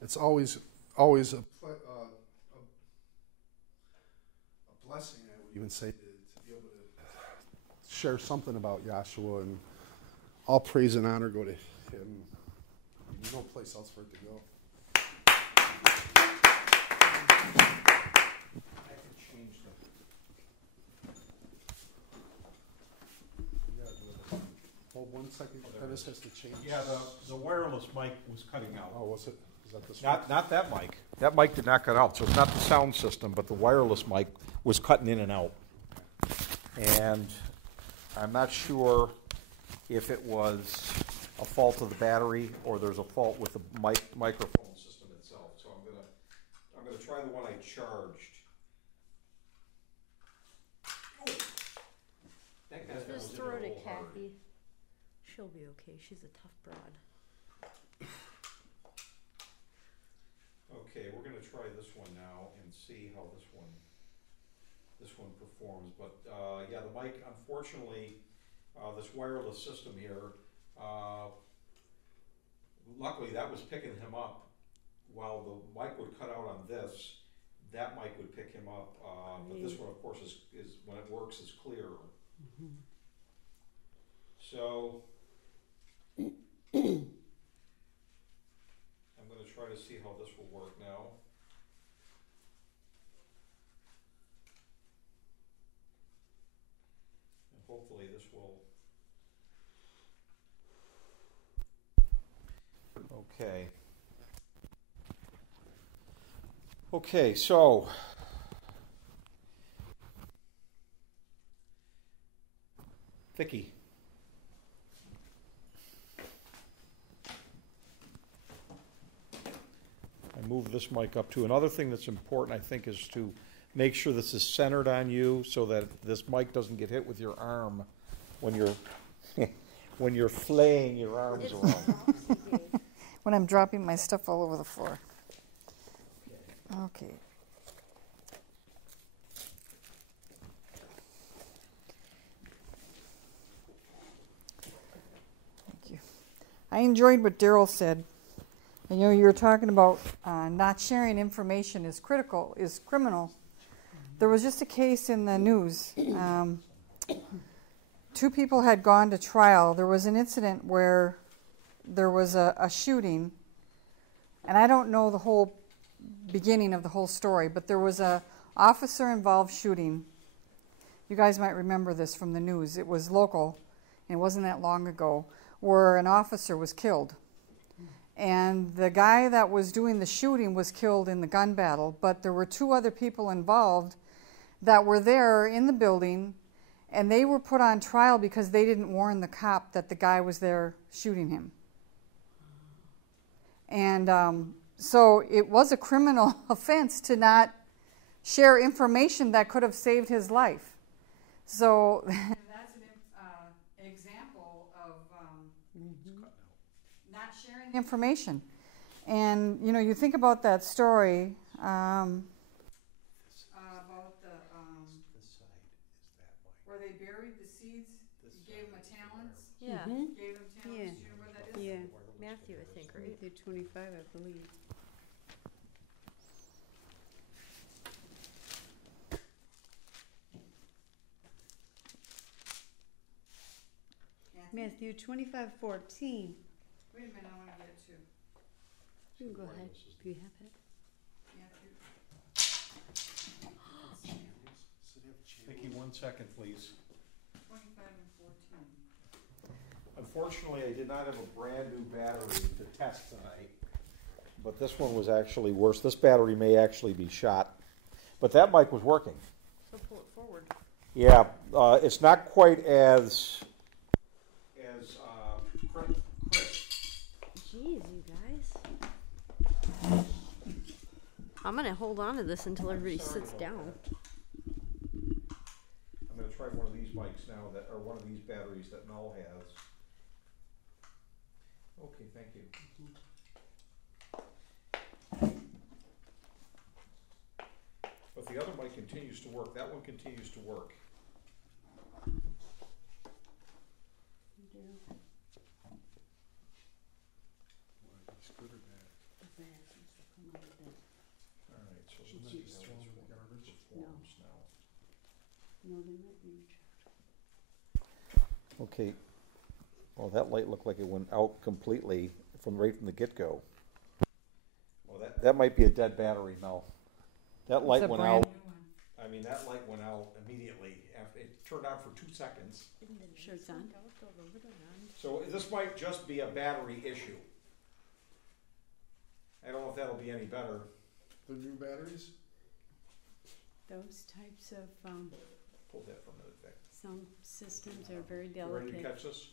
It's always a blessing, I would even say, to be able to share something about Yahshua, and all praise and honor go to him. There's no place else for it to go. I can change them. Hold 1 second. Dennis has to change. Yeah, the wireless mic was cutting out. Oh, was it? Is that this one? Not that mic. That mic did not cut out, so it's not the sound system, but the wireless mic was cutting in and out. And I'm not sure if it was a fault of the battery or there's a fault with the microphone system itself. So I'm gonna try the one I charged. Oh. That guy's Just was throw in it a at little hard. Kathy. She'll be okay. She's a tough broad. Okay, we're going to try this one now and see how this one performs. But yeah, the mic, unfortunately, this wireless system here, luckily that was picking him up. While the mic would cut out on this, that mic would pick him up. But this one, of course, is when it works, is clear. So I'm going to try to see how this will work now. And hopefully this will. Okay. Okay, so Vicky. I move this mic up too. Another thing that's important, I think, is to make sure this is centered on you so that this mic doesn't get hit with your arm when you're when you're flaying your arms around. When I'm dropping my stuff all over the floor. Okay. Thank you. I enjoyed what Daryl said. And, you were talking about not sharing information is criminal. There was just a case in the news. 2 people had gone to trial. There was an incident where there was a shooting, and I don't know the whole beginning of the whole story, but there was a officer-involved shooting. You guys might remember this from the news. It was local, and it wasn't that long ago, where an officer was killed. And the guy that was doing the shooting was killed in the gun battle, but there were 2 other people involved that were there in the building, and they were put on trial because they didn't warn the cop that the guy was there shooting him. And so it was a criminal offense to not share information that could have saved his life. So that's an example of information. And you know, you think about that story about the where they buried the seeds. You gave them talents. Yeah. Mhm. Gave them talents. Yeah. Do you know where that is? Yeah, Matthew, I think, right? Matthew 25, I believe. Matthew 25:14. Wait a minute, I want to get it too. You can go ahead. Do you have it? Matthew Vicki, 1 second, please. 25 and 14. Unfortunately, I did not have a brand new battery to test tonight, but this one was actually worse. This battery may actually be shot, but that mic was working. So pull it forward. Yeah, it's not quite as crisp. Jeez, you guys. I'm gonna hold on to this until everybody Sorry sits about down. I'm going to try one of these mics now, or one of these batteries that Null has. Okay, thank you. But the other mic continues to work. That one continues to work. All right, so let's see Just how throw this them in the one garbage. performs now. No, they might be in charge. Okay. Well, that light looked like it went out completely right from the get-go. Well, that might be a dead battery, Mel. That light It's a went brand out. new one. I mean, that light went out immediately. After it turned on for 2 seconds. Sure it's on. So this might just be a battery issue. I don't know if that'll be any better. The new batteries? Those types of Pull that for a minute, Vic. sound systems are very You ready to delicate. catch this?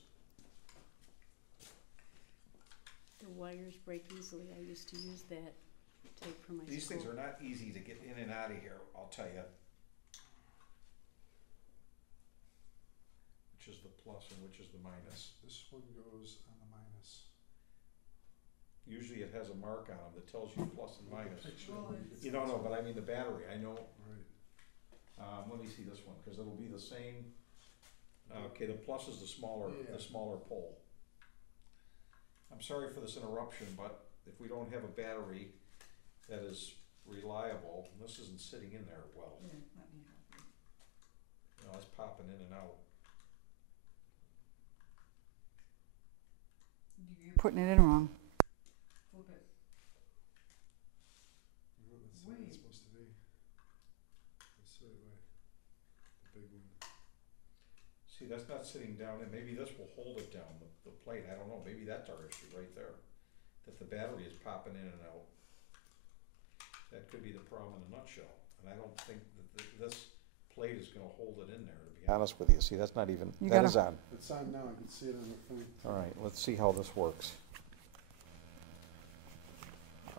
The wires break easily. I used to use that tape for my These things school. are not easy to get in and out of here, I'll tell you. Which is the plus and which is the minus. This one goes on the minus. Usually it has a mark on them that tells you plus and minus. Picture Well, when it's- you You don't know, but I mean the battery, I know. Right. Let me see this one, because it'll be the same. Okay, the plus is the smaller pole. I'm sorry for this interruption, but if we don't have a battery that is reliable, and this isn't sitting in there well. Yeah, let me help you. You know, it's popping in and out. You're putting it in wrong. Flip it. That's what Wait. it's supposed to be. Let's see, wait. The big one. See, that's not sitting down, and maybe this will hold it down, the plate, I don't know, maybe that's our issue right there. That the battery is popping in and out. That could be the problem in a nutshell, and I don't think that this plate is gonna hold it in there, to be honest with you. See, that's not even, You that gotta- is on. It's on now, I can see it on the thing. All right, let's see how this works.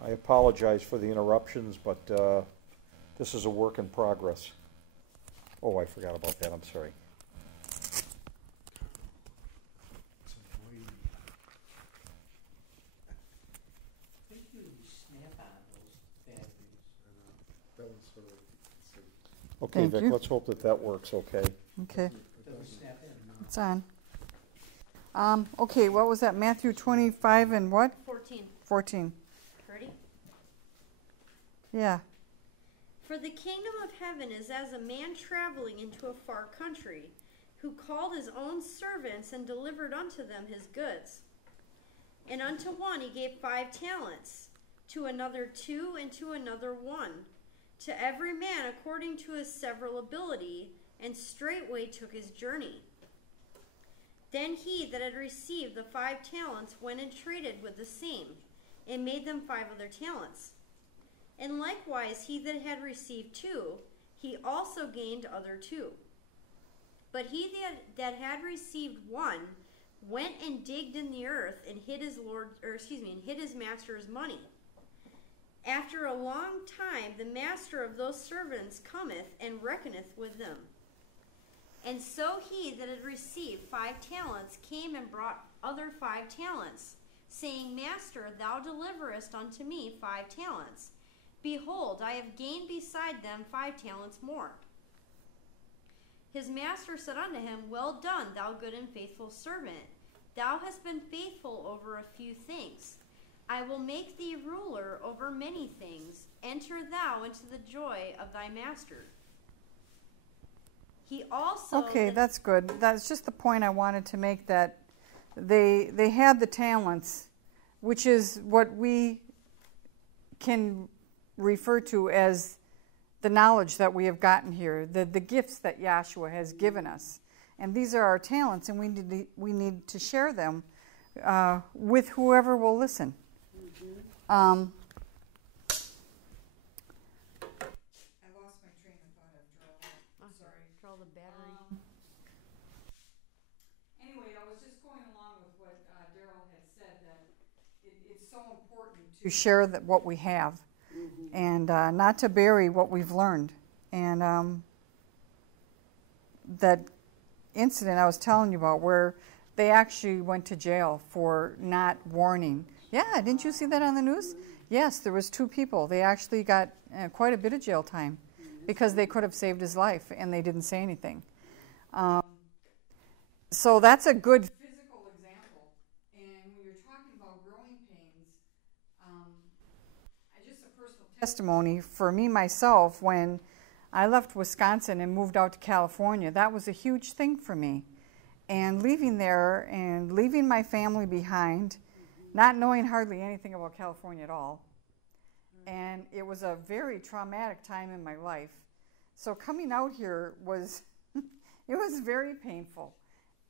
I apologize for the interruptions, but this is a work in progress. Oh, I forgot about that, I'm sorry. It's annoying. Think you snap on those batteries. I know. That one's sort of, let's see. Okay, Thank Vic, you. let's hope that that works okay. Okay, It Doesn't doesn't. snap in. it's on. Okay, what was that? Matthew 25 and what? 14. 14. Ready? Yeah. For the kingdom of heaven is as a man traveling into a far country, who called his own servants and delivered unto them his goods. And unto one he gave 5 talents, to another 2, and to another 1, to every man according to his several ability, and straightway took his journey. Then he that had received the 5 talents went and traded with the same, and made them 5 other talents. And likewise he that had received 2, he also gained other 2. But he that had received 1 went and digged in the earth and hid his master's money. After a long time the master of those servants cometh and reckoneth with them. And so he that had received 5 talents came and brought other 5 talents, saying, Master, thou deliverest unto me 5 talents. Behold, I have gained beside them 5 talents more. His master said unto him, Well done, thou good and faithful servant. Thou hast been faithful over a few things. I will make thee ruler over many things. Enter thou into the joy of thy master. He also... Okay, that's good. That's just the point I wanted to make, that they had the talents, which is what we can refer to as the knowledge that we have gotten here, the gifts that Yahshua has given us. And these are our talents, and we need to share them with whoever will listen. I lost my train of thought after all that. I'm sorry. Draw the battery. Anyway, I was just going along with what Daryl had said, that it's so important to share what we have, and not to bury what we've learned. And that incident I was telling you about, where they actually went to jail for not warning. Yeah, didn't you see that on the news? Yes, there was 2 people. They actually got quite a bit of jail time because they could have saved his life, and they didn't say anything. So that's a good physical example. And when you're talking about growing pains, just a personal testimony for me myself, when I left Wisconsin and moved out to California, that was a huge thing for me. And leaving there and leaving my family behind, not knowing hardly anything about California at all. And it was a very traumatic time in my life. So coming out here was, it was very painful.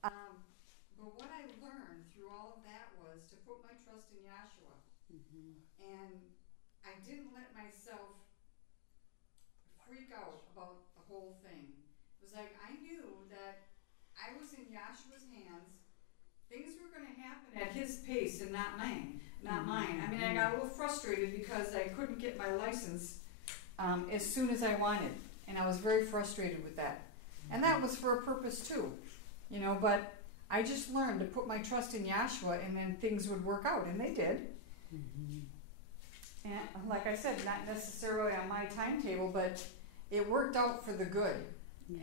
But what I learned through all of that was to put my trust in Yahshua. And I didn't let myself freak out about the whole thing. It was like I knew that I was in Yahshua's hands. Things were going to happen at his pace and not mine. I mean, I got a little frustrated because I couldn't get my license as soon as I wanted, and I was very frustrated with that. And that was for a purpose too, but I just learned to put my trust in Yahshua, and then things would work out, and they did. And like I said, not necessarily on my timetable, but it worked out for the good.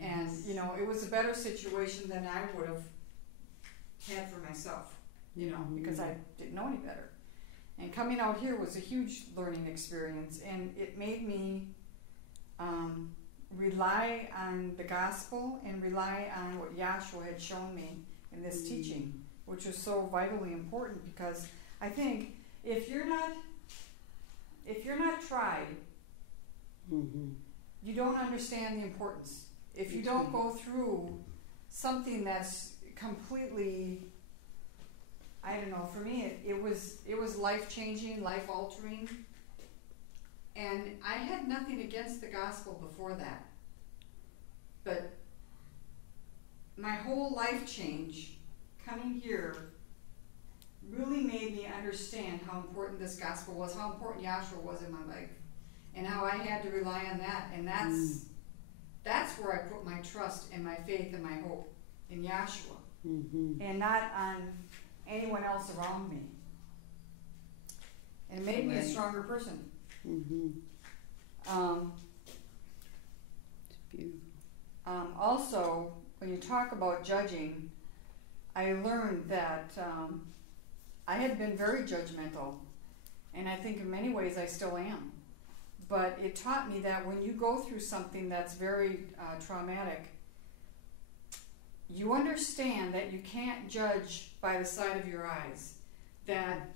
And, it was a better situation than I would have had for myself, because I didn't know any better. And coming out here was a huge learning experience, and it made me rely on the gospel and rely on what Yahshua had shown me in this teaching, which was so vitally important, because I think if you're not tried, you don't understand the importance. If you don't go through something that's completely, I don't know, for me it was life-changing, life-altering, and I had nothing against the gospel before that, but my whole life change coming here really made me understand how important this gospel was, how important Yahshua was in my life, and how I had to rely on that. And that's where I put my trust and my faith and my hope, in Yahshua, and not on anyone else around me. And it made me a stronger person. It's beautiful. Also, when you talk about judging, I learned that I had been very judgmental, and I think in many ways I still am. But it taught me that when you go through something that's very traumatic, you understand that you can't judge by the side of your eyes, that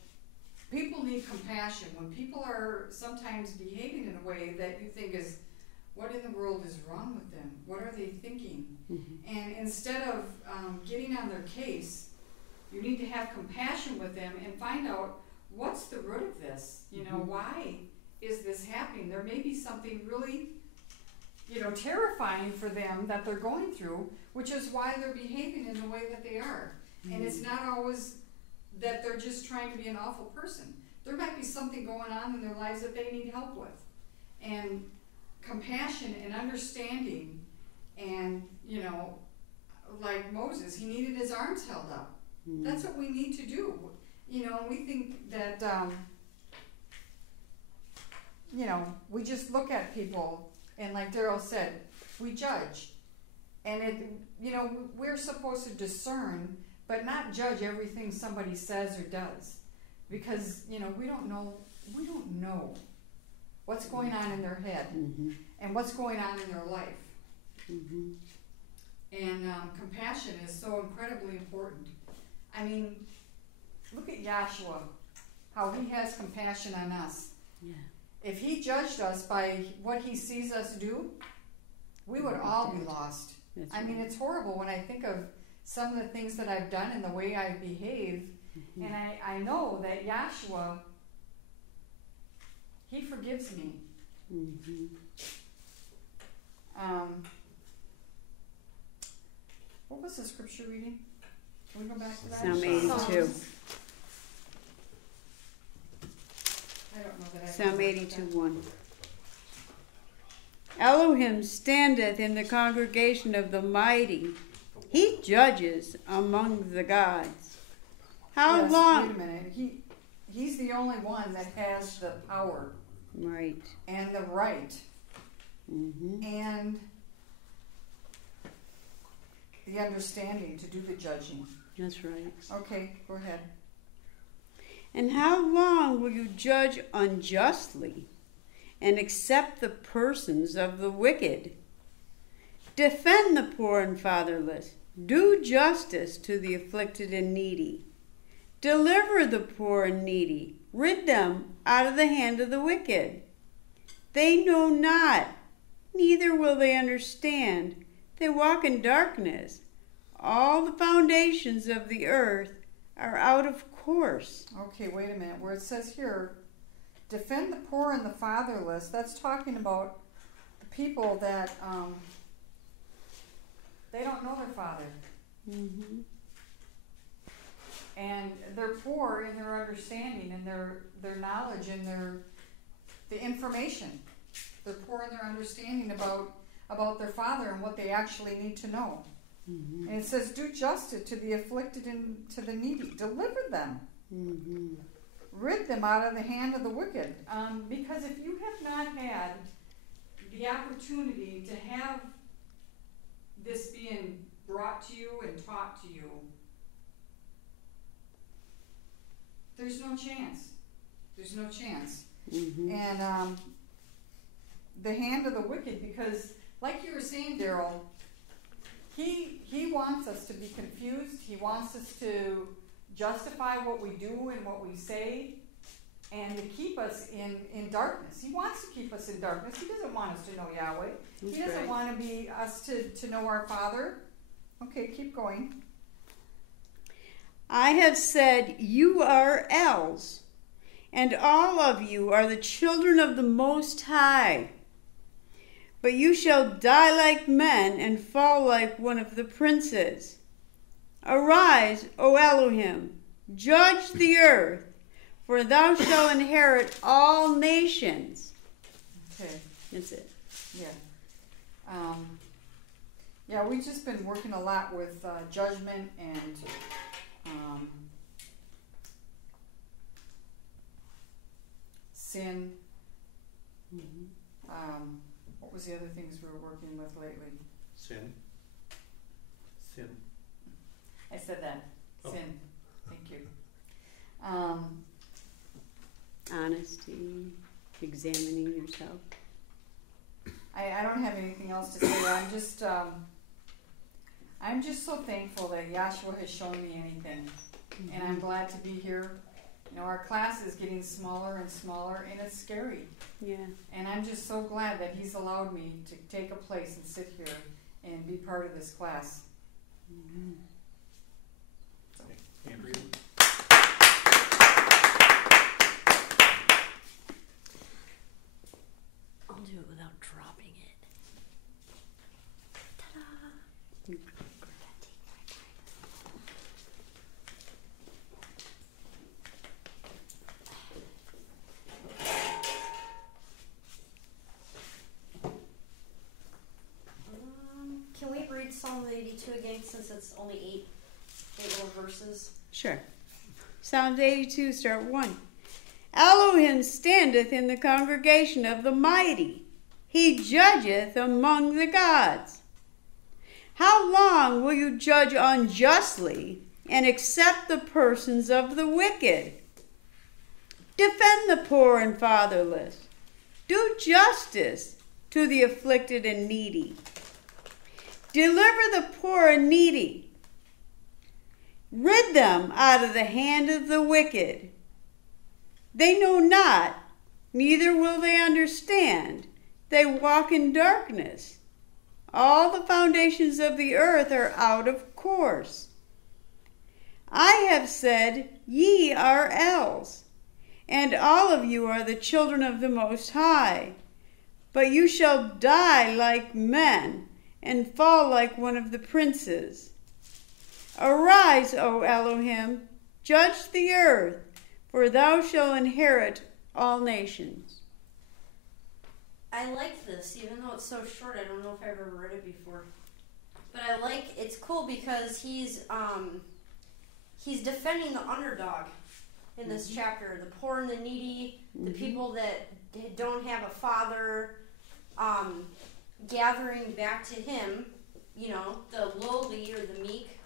people need compassion. When people are sometimes behaving in a way that you think is, what in the world is wrong with them? What are they thinking? And instead of getting on their case, you need to have compassion with them and find out, what's the root of this? Why is this happening? There may be something really, terrifying for them that they're going through, which is why they're behaving in the way that they are. And it's not always that they're just trying to be an awful person. There might be something going on in their lives that they need help with. And compassion and understanding, and, like Moses, he needed his arms held up. That's what we need to do. you know, we think that, you know, we just look at people and like Daryl said, we judge. And it, you know, we're supposed to discern, but not judge everything somebody says or does. Because, you know, we don't know what's going on in their head and what's going on in their life. And compassion is so incredibly important. I mean, look at Joshua, how he has compassion on us. Yeah. If he judged us by what he sees us do, we would all be lost. That's I mean, right. it's horrible when I think of some of the things that I've done and the way I behave. And I know that Joshua, he forgives me. What was the scripture reading? Can we go back to that? Psalm 82. Psalms. I don't know that I can Psalm look at 82, that. 1. Elohim standeth in the congregation of the mighty. He judges among the gods. How Yes, long? Wait a minute. He's the only one that has the power Right. and the right and the understanding to do the judging. That's right. Okay, go ahead. And how long will you judge unjustly and accept the persons of the wicked? Defend the poor and fatherless. Do justice to the afflicted and needy. Deliver the poor and needy. Rid them out of the hand of the wicked. They know not, neither will they understand. They walk in darkness. All the foundations of the earth are out of course. Okay, wait a minute. Where it says here, defend the poor and the fatherless, that's talking about the people that they don't know their father. And they're poor in their understanding and their knowledge and the information. They're poor in their understanding about their father and what they actually need to know. And it says, do justice to the afflicted and to the needy. Deliver them. Rid them out of the hand of the wicked. Because if you have not had the opportunity to have this being brought to you and taught to you, there's no chance. There's no chance. And the hand of the wicked, because like you were saying, Daryl, he wants us to be confused. He wants us to justify what we do and what we say and to keep us in darkness. He wants to keep us in darkness. He doesn't want us to know Yahweh. That's He doesn't right. want to be us to know our Father. Okay, keep going. I have said, you are elves, and all of you are the children of the Most High. But you shall die like men and fall like one of the princes. Arise, O Elohim, judge the earth, for thou shalt inherit all nations. Okay, That's it. yeah. Yeah, we've just been working a lot with judgment and sin. What was the other things we were working with lately? Sin. I said that. Oh. Sin. Thank you. Honesty, examining yourself. I don't have anything else to say. I'm just so thankful that Yahshua has shown me anything, and I'm glad to be here. You know, our class is getting smaller and smaller, and it's scary. Yeah. And I'm just so glad that he's allowed me to take a place and sit here and be part of this class. Andrea? I'll do it without dropping it. Ta-da! Can we read Psalm 82 again since it's only eight little verses? Sure. Psalms 82, start 1. Elohim standeth in the congregation of the mighty. He judgeth among the gods. How long will you judge unjustly and accept the persons of the wicked? Defend the poor and fatherless. Do justice to the afflicted and needy. Deliver the poor and needy. Rid them out of the hand of the wicked. They know not, neither will they understand. They walk in darkness. All the foundations of the earth are out of course. I have said, ye are Els, and all of you are the children of the Most High. But you shall die like men, and fall like one of the princes. Arise, O Elohim, judge the earth, for thou shalt inherit all nations. I like this, even though it's so short. I don't know if I've ever read it before, but it's cool because he's defending the underdog in this chapter, the poor and the needy, the people that don't have a father, gathering back to him, the lowly or the meek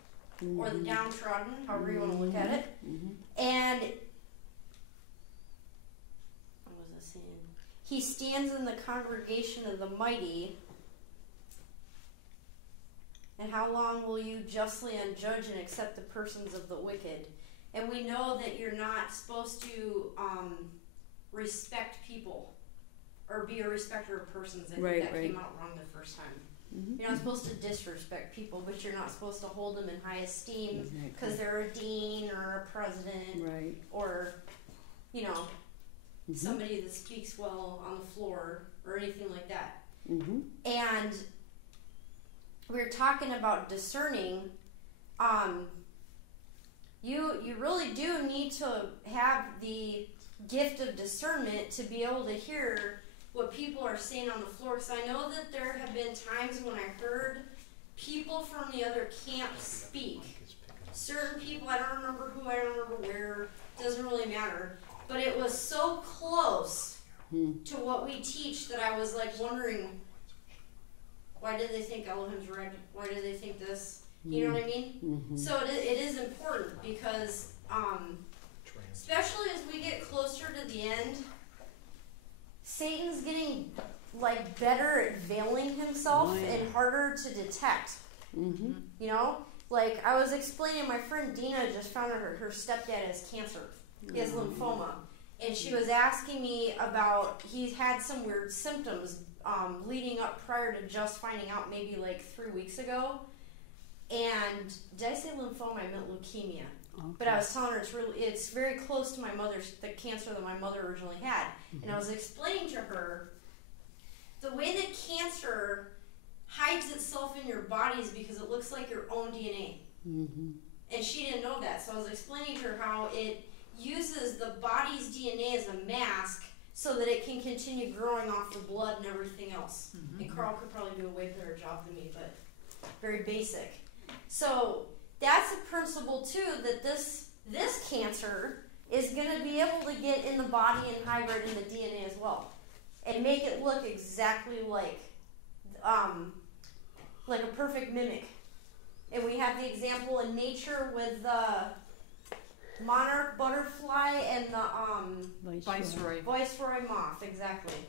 or the downtrodden, however you want to look at it. And what was I saying? He stands in the congregation of the mighty. And how long will you justly unjudge and accept the persons of the wicked? And we know that you're not supposed to respect people or be a respecter of persons. I think that came out wrong the first time. You're not supposed to disrespect people, but you're not supposed to hold them in high esteem because they're a dean or a president or, somebody that speaks well on the floor or anything like that. And we're talking about discerning. You really do need to have the gift of discernment to be able to hear what people are saying on the floor, because I know that there have been times when I heard people from the other camp speak. Certain people, I don't remember who, I don't remember where, doesn't really matter, but it was so close to what we teach that I was like wondering, why did they think Elohim's right? Why did they think this? You know what I mean? So it is important because, especially as we get closer to the end, Satan's getting better at veiling himself and harder to detect. Like I was explaining, my friend Dina just found out her stepdad has cancer. He has lymphoma. And she was asking me about, he's had some weird symptoms leading up prior to just finding out maybe 3 weeks ago. And did I say lymphoma? I meant leukemia. But I was telling her it's very close to the cancer that my mother originally had. And I was explaining to her the way that cancer hides itself in your body is because it looks like your own DNA. And she didn't know that. So I was explaining to her how it uses the body's DNA as a mask so that it can continue growing off the blood and everything else. And Carl could probably do a way better job than me, but very basic. So that's a principle too, that this cancer is going to be able to get in the body and hybrid in the DNA as well, and make it look exactly like a perfect mimic. And we have the example in nature with the monarch butterfly and the viceroy moth, exactly.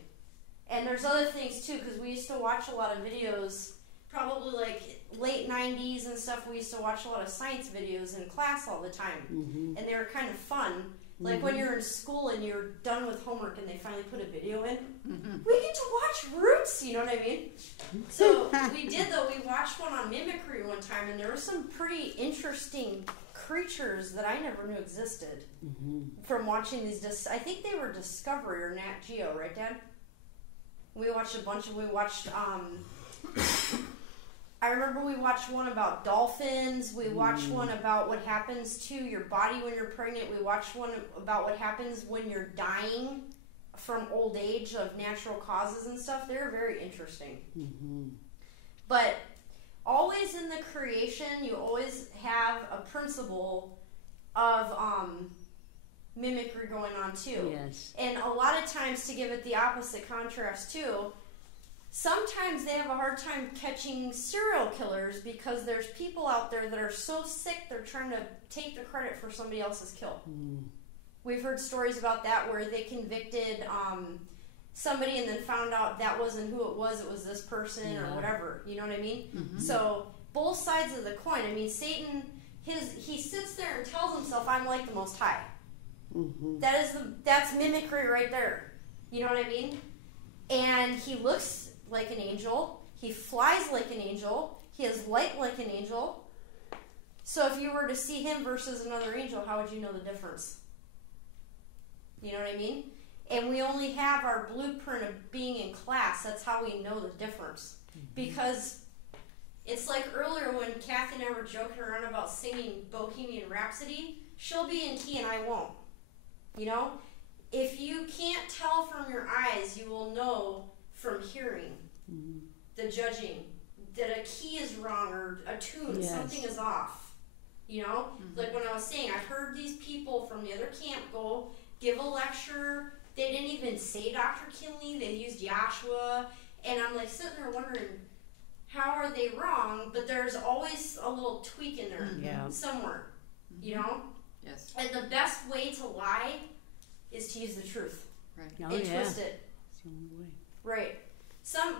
And there's other things too, because we used to watch a lot of videos. Probably late 90s and stuff, we used to watch a lot of science videos in class all the time. And they were kind of fun. Like when you're in school and you're done with homework and they finally put a video in, we get to watch roots, you know what I mean? So we watched one on mimicry one time, and there were some pretty interesting creatures that I never knew existed from watching these. I think they were Discovery or Nat Geo, right, Dad? We watched a bunch of, I remember we watched one about dolphins. We watched one about what happens to your body when you're pregnant. We watched one about what happens when you're dying from old age of natural causes and stuff. They're very interesting. But always in the creation, you always have a principle of mimicry going on too. Yes. And a lot of times, to give it the opposite contrast too, sometimes they have a hard time catching serial killers because there's people out there that are so sick they're trying to take the credit for somebody else's kill. We've heard stories about that where they convicted somebody and then found out that wasn't who it was this person or whatever. You know what I mean? So both sides of the coin. I mean, Satan, he sits there and tells himself, I'm like the Most High. That's mimicry right there. You know what I mean? And he looks like an angel. He flies like an angel. He has light like an angel. So if you were to see him versus another angel, how would you know the difference? You know what I mean? And we only have our blueprint of being in class. That's how we know the difference. Because it's like earlier when Kathy and I were joking around about singing Bohemian Rhapsody. She'll be in key and I won't. You know? If you can't tell from your eyes, you will know from hearing the judging that a key is wrong or a tune, something is off. You know? Like when I was saying, I've heard these people from the other camp go give a lecture. They didn't even say Dr. Kinley. They used Yahshua. And I'm like sitting there wondering, how are they wrong? But there's always a little tweak in there somewhere. You know? Yes. And the best way to lie is to use the truth. Right. And twist it. It's the only way. Right. Some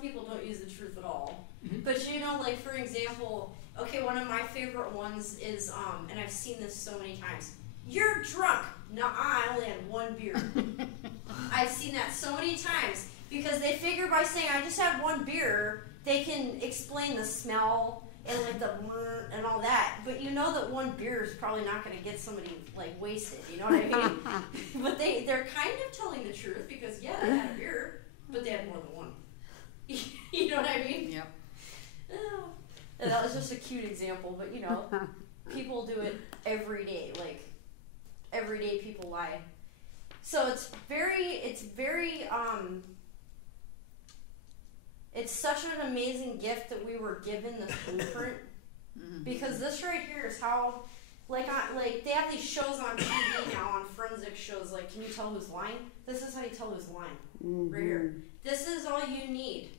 people don't use the truth at all. But you know, like for example, okay, one of my favorite ones is, and I've seen this so many times, you're drunk. No, I only had one beer. I've seen that so many times because they figure by saying I just had one beer, they can explain the smell and like the and all that. But you know that one beer is probably not going to get somebody like wasted. You know what I mean? But they're kind of telling the truth because they had a beer, but they had more than one. You know what I mean? Yep. Oh. And that was just a cute example, but you know, people do it every day. Like every day, people lie. So it's such an amazing gift that we were given this blueprint because this right here is how, like they have these shows on TV now, on forensic shows. Like, can you tell who's lying? This is how you tell who's lying. Right here. This is all you need.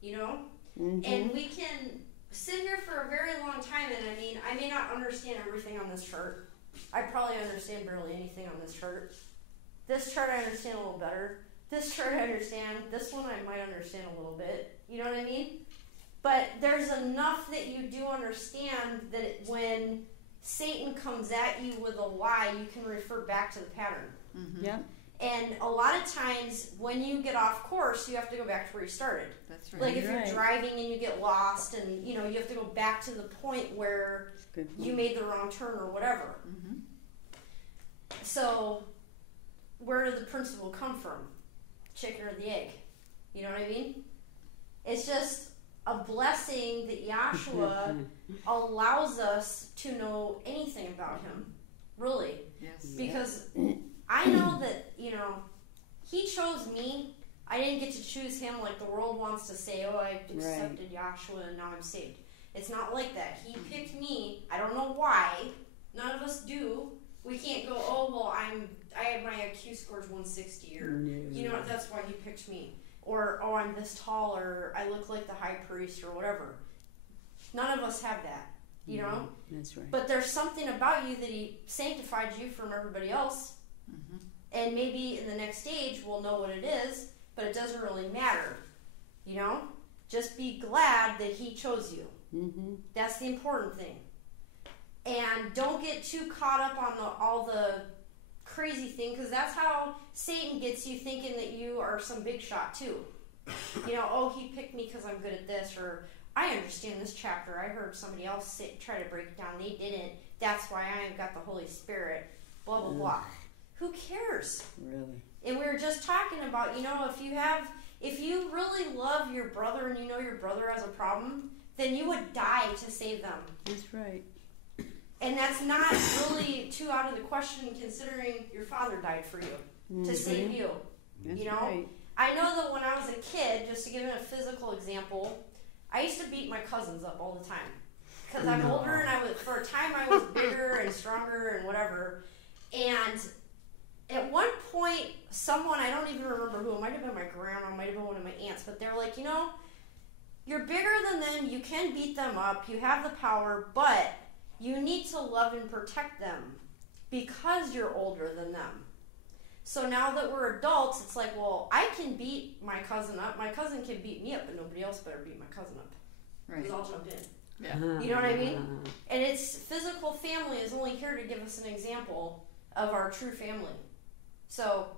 You know, and we can sit here for a very long time. And I mean, I may not understand everything on this chart. I probably understand barely anything on this chart. This chart I understand a little better. This chart I understand. This one I might understand a little bit. You know what I mean? But there's enough that you do understand that when Satan comes at you with a lie, you can refer back to the pattern. Yep. And a lot of times when you get off course, you have to go back to where you started. That's right. Like if you're driving and you get lost and, you know, you have to go back to the point where you made the wrong turn or whatever. So where did the principle come from? Chicken or the egg? You know what I mean? It's just a blessing that Yahshua allows us to know anything about him. Really. Yes. Because I know that, you know, he chose me. I didn't get to choose him like the world wants to say, oh, I accepted Yahshua and now I'm saved. It's not like that. He picked me. I don't know why. None of us do. We can't go, oh, well, I had my IQ scores 160 or, you know, that's why he picked me. Or, oh, I'm this tall or I look like the high priest or whatever. None of us have that, you know? That's right. But there's something about you that he sanctified you from everybody else. And maybe in the next stage we'll know what it is, but it doesn't really matter, you know? Just be glad that he chose you. That's the important thing. And don't get too caught up on all the crazy thing, because that's how Satan gets you thinking that you are some big shot too. You know, oh, he picked me because I'm good at this, or I understand this chapter. I heard somebody else try to break it down. They didn't. That's why I got the Holy Spirit. Blah, blah, blah. Who cares? Really? And we were just talking about, you know, if you really love your brother and you know your brother has a problem, then you would die to save them. That's right. And that's not really too out of the question considering your father died for you to save you. That's you know? right. I know that when I was a kid, just to give it a physical example, I used to beat my cousins up all the time. Because I'm older and for a time I was bigger and stronger and whatever. And at one point, someone, I don't even remember who, it might have been my grandma, it might have been one of my aunts, but they're like, you're bigger than them, you can beat them up, you have the power, but you need to love and protect them because you're older than them. So now that we're adults, it's like, well, I can beat my cousin up, my cousin can beat me up, but nobody else better beat my cousin up. Right. Because I'll jump in. Yeah. You know what I mean? And it's physical family is only here to give us an example of our true family. So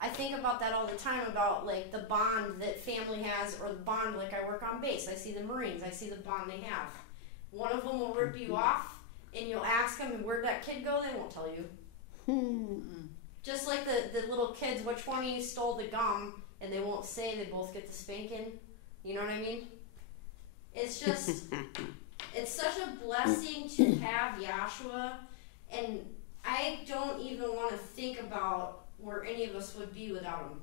I think about that all the time, about like the bond that family has, or the bond, like I work on base. I see the Marines, I see the bond they have. One of them will rip you off, and you'll ask them, where'd that kid go? They won't tell you. Just like the little kids, which one of you stole the gum, and they won't say, they both get the spanking. You know what I mean? It's just, it's such a blessing to have Yahshua, and I don't even want to think about where any of us would be without him,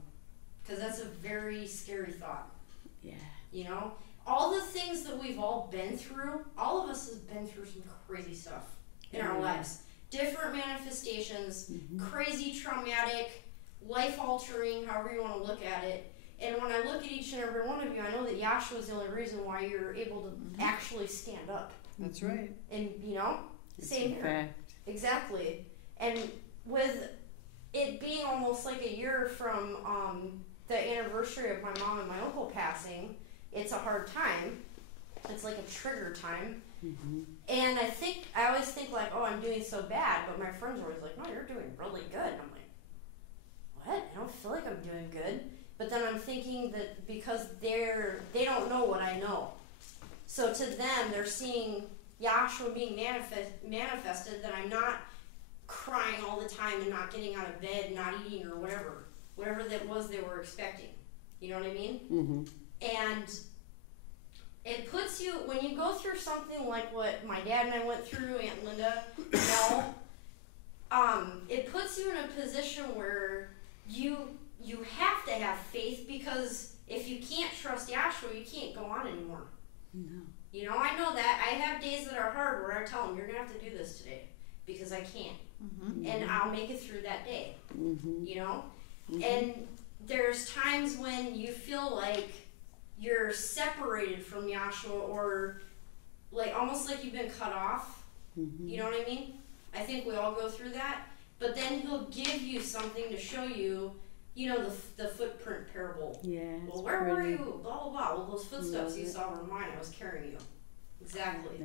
because that's a very scary thought. Yeah. All the things that we've all been through, all of us have been through some crazy stuff in our lives. Different manifestations, crazy, traumatic, life-altering, however you want to look at it. And when I look at each and every one of you, I know that Yahshua is the only reason why you're able to actually stand up. That's right. And, same here. Fact. Exactly. And with it being almost like a year from the anniversary of my mom and my uncle passing, it's a hard time. It's like a trigger time. And I always think like, oh, I'm doing so bad, but my friends are always like, no, you're doing really good. And I'm like, what? I don't feel like I'm doing good. But then I'm thinking that because they don't know what I know. So to them, they're seeing Yahshua being manifested, that I'm not crying all the time and not getting out of bed, not eating, or whatever that was they were expecting. You know what I mean? And it puts you, when you go through something like what my dad and I went through, Aunt Linda, it puts you in a position where you have to have faith, because if you can't trust Yahshua, you can't go on anymore. No. I know that. I have days that are hard where I tell him, you're going to have to do this today, because I can't. And I'll make it through that day. And there's times when you feel like you're separated from Yahshua, or like almost like you've been cut off. You know what I mean? I think we all go through that. But then he'll give you something to show you, the footprint parable. Yeah. Well, where were you? Blah, blah, blah. Well, those footsteps you saw were mine. I was carrying you. Exactly.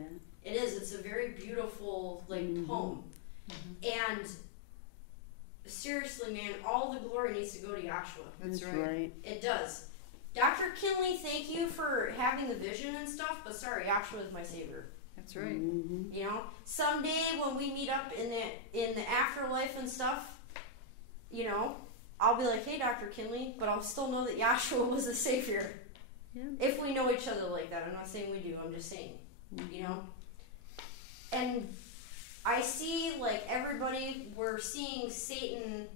It is. It's a very beautiful, poem. And seriously, man, all the glory needs to go to Yahshua. That's right. It does. Dr. Kinley, thank you for having the vision and stuff, but sorry, Yahshua is my savior. That's right. Someday when we meet up in the afterlife and stuff, I'll be like, hey, Dr. Kinley, but I'll still know that Yahshua was the savior. Yeah. If we know each other like that. I'm not saying we do, I'm just saying, And I see, everybody, we're seeing Satan,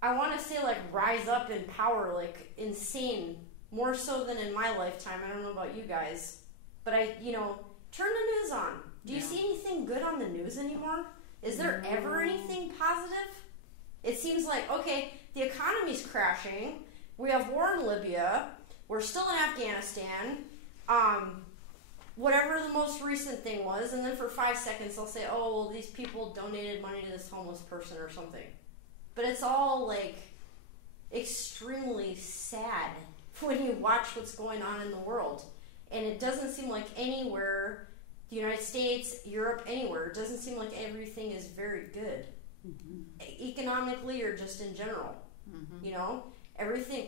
I want to say, rise up in power, insane, more so than in my lifetime. I don't know about you guys, but turn the news on. Do you see anything good on the news anymore? Is there ever anything positive? It seems like, okay, the economy's crashing, we have war in Libya, we're still in Afghanistan, whatever the most recent thing was, and then for 5 seconds they'll say, oh, well, these people donated money to this homeless person or something. But it's all, extremely sad when you watch what's going on in the world. And it doesn't seem like anywhere, the United States, Europe, anywhere, it doesn't seem like everything is very good. Economically or just in general.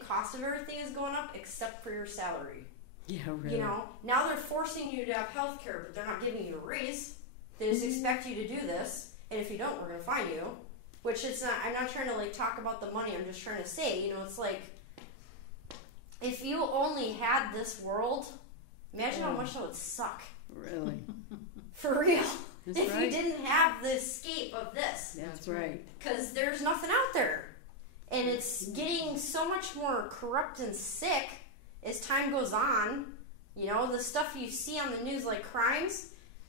Cost of everything is going up except for your salary. Yeah, really. Now they're forcing you to have health care, but they're not giving you a raise. They just expect you to do this, and if you don't, we're going to fine you. Which it's not, I'm not trying to talk about the money, I'm just trying to say, it's like, if you only had this world, imagine how much that would suck. Really? For real. That's if right. you didn't have the escape of this. That's right. Because there's nothing out there. And it's getting so much more corrupt and sick as time goes on. The stuff you see on the news, like crimes,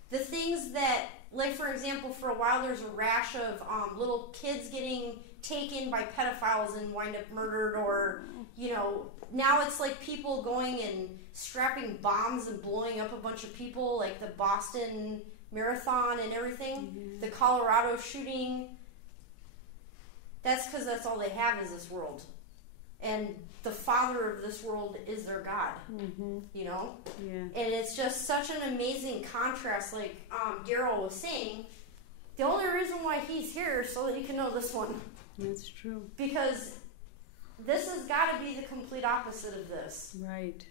the things that like for example, for a while there's a rash of little kids getting taken by pedophiles and wind up murdered, or now it's like people going and strapping bombs and blowing up a bunch of people, like the Boston Marathon and everything, the Colorado shooting. That's because that's all they have is this world, and the father of this world is their God. Yeah. And it's just such an amazing contrast. Like Daryl was saying, the only reason why he's here is so that he can know this one. That's true. Because this has got to be the complete opposite of this. Right.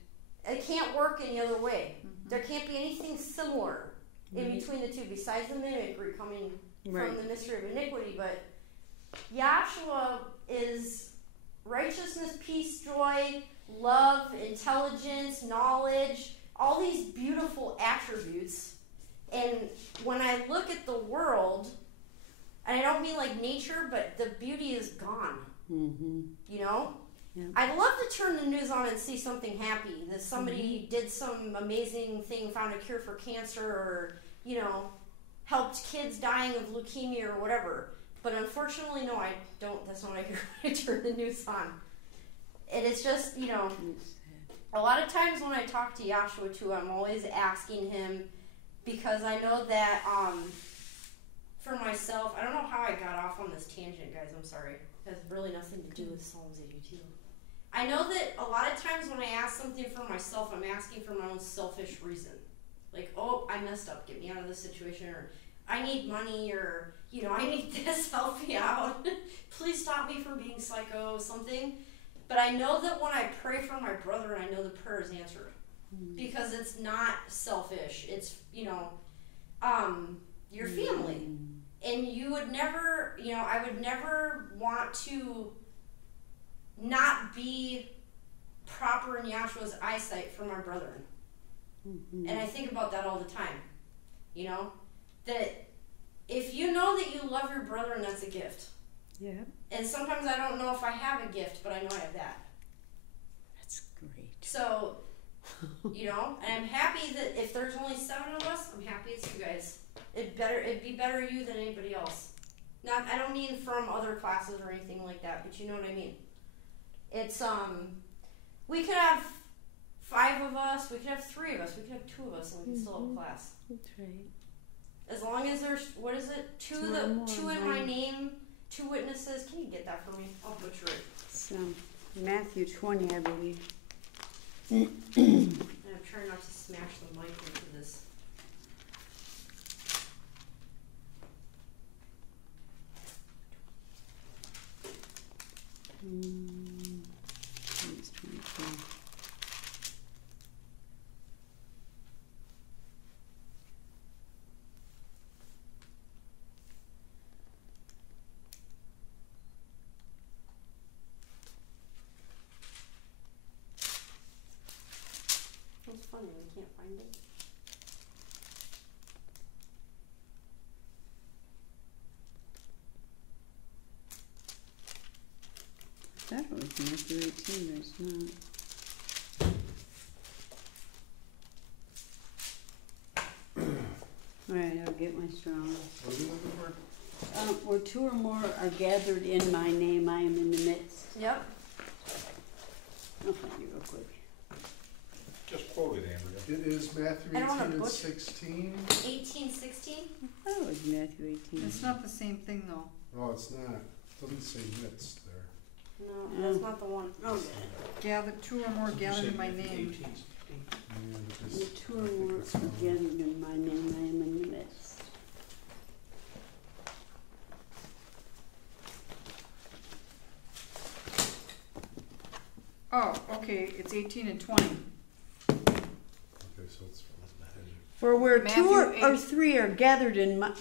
It can't work any other way. There can't be anything similar in between the two besides the mimicry coming from the mystery of iniquity. But Yahshua is righteousness, peace, joy, love, intelligence, knowledge, all these beautiful attributes. And when I look at the world, and I don't mean like nature, but the beauty is gone. Yeah. I'd love to turn the news on and see something happy, that somebody did some amazing thing, found a cure for cancer, or helped kids dying of leukemia or whatever. But unfortunately, no, I don't. That's not what I hear when I turn the news on. And it's just, a lot of times when I talk to Yahshua too, I'm always asking him, because I know that for myself, I don't know how I got off on this tangent, guys. I'm sorry. It has really nothing to do with Psalms 82. I know that a lot of times when I ask something for myself, I'm asking for my own selfish reason. Like, oh, I messed up, get me out of this situation, or I need money, or, I need this, help me out. Please stop me from being psycho, something. But I know that when I pray for my brother, I know the prayer is answered. Because it's not selfish. It's, your family. And you would never, I would never want to not be proper in Yahshua's eyesight for my brethren. And I think about that all the time. That if you know that you love your brethren, that's a gift. Yeah. And sometimes I don't know if I have a gift, but I know I have that. That's great. So, and I'm happy that if there's only 7 of us, I'm happy it's you guys. It'd be better you than anybody else. I don't mean from other classes or anything like that, but you know what I mean. It's we could have 5 of us, we could have 3 of us, we could have 2 of us, and we can still have a class. That's right. As long as there's, what is it? 2 in my name, 2 witnesses. Can you get that for me? I'll butcher it. It's Matthew 20, I believe. And I'm trying not to smash the mic into this. It's 24. It's funny, we can't find it. I thought it was Matthew 18, but it's not. Alright, I'll get my strong. What are you looking for? Where 2 or more are gathered in my name, I am in the midst. Yep. I'll find you real quick. Just quote it, Andrea. It is Matthew I don't 18 wanna and butcher- 16. 1816? I thought it was Matthew 18. It's not the same thing though. No, it's not. It doesn't say midst there. No, that's not the one. Okay. Gather 2 or more gathered in my name. Yeah, because The 2 or I think more it's are wrong. gathered in my name, I am in the midst. Oh, okay, it's 18 and 20. Okay, so it's For where Matthew 2 or 8. 3 are gathered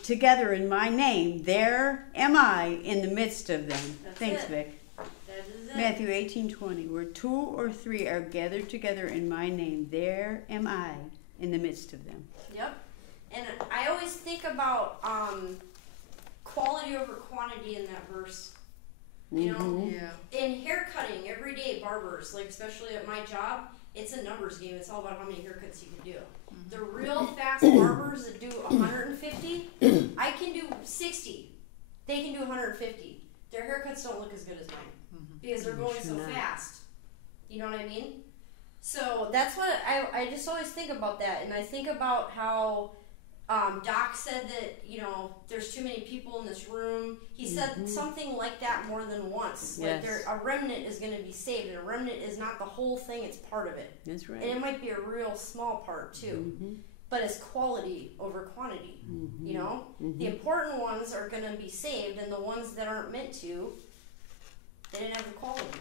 together in my name, there am I in the midst of them. That's Thanks, it. Vic. That is it. Matthew 18:20. Where 2 or 3 are gathered together in my name, there am I in the midst of them. Yep. And I always think about quality over quantity in that verse. You know, Mhm. Yeah. in hair cutting every day, barbers, like especially at my job, it's a numbers game. It's all about how many haircuts you can do. The real fast barbers that do 150, I can do 60. They can do 150. Their haircuts don't look as good as mine because they're going so fast. You know what I mean? So that's what I just always think about that, and I think about how Doc said that, you know, there's too many people in this room. He said something like that more than once. Yes. Like a remnant is going to be saved, and a remnant is not the whole thing, it's part of it. That's right. And it might be a real small part too. But it's quality over quantity, you know? The important ones are going to be saved, and the ones that aren't meant to, they didn't have the quality.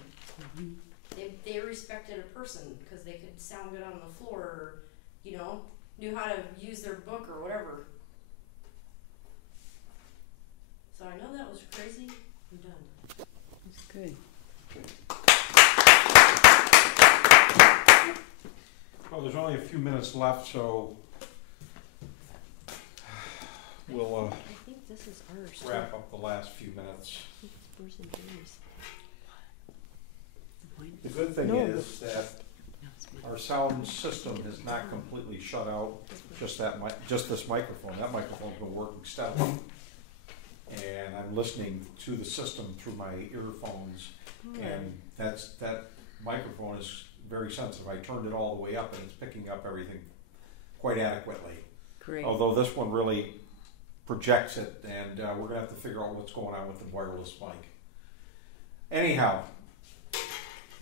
They respected a person because they could sound good on the floor, or, you know, knew how to use their book or whatever. So I know that was crazy. I'm done. That's good. Well, there's only a few minutes left, so we'll I think this is ours. wrap up the last few minutes. Where's the beers? The good thing is that our sound system is not completely shut out. Just this microphone. That microphone's been working steadily, and I'm listening to the system through my earphones, and that microphone is very sensitive. I turned it all the way up, and it's picking up everything quite adequately. Great. Although this one really projects it, and we're gonna have to figure out what's going on with the wireless mic. Anyhow.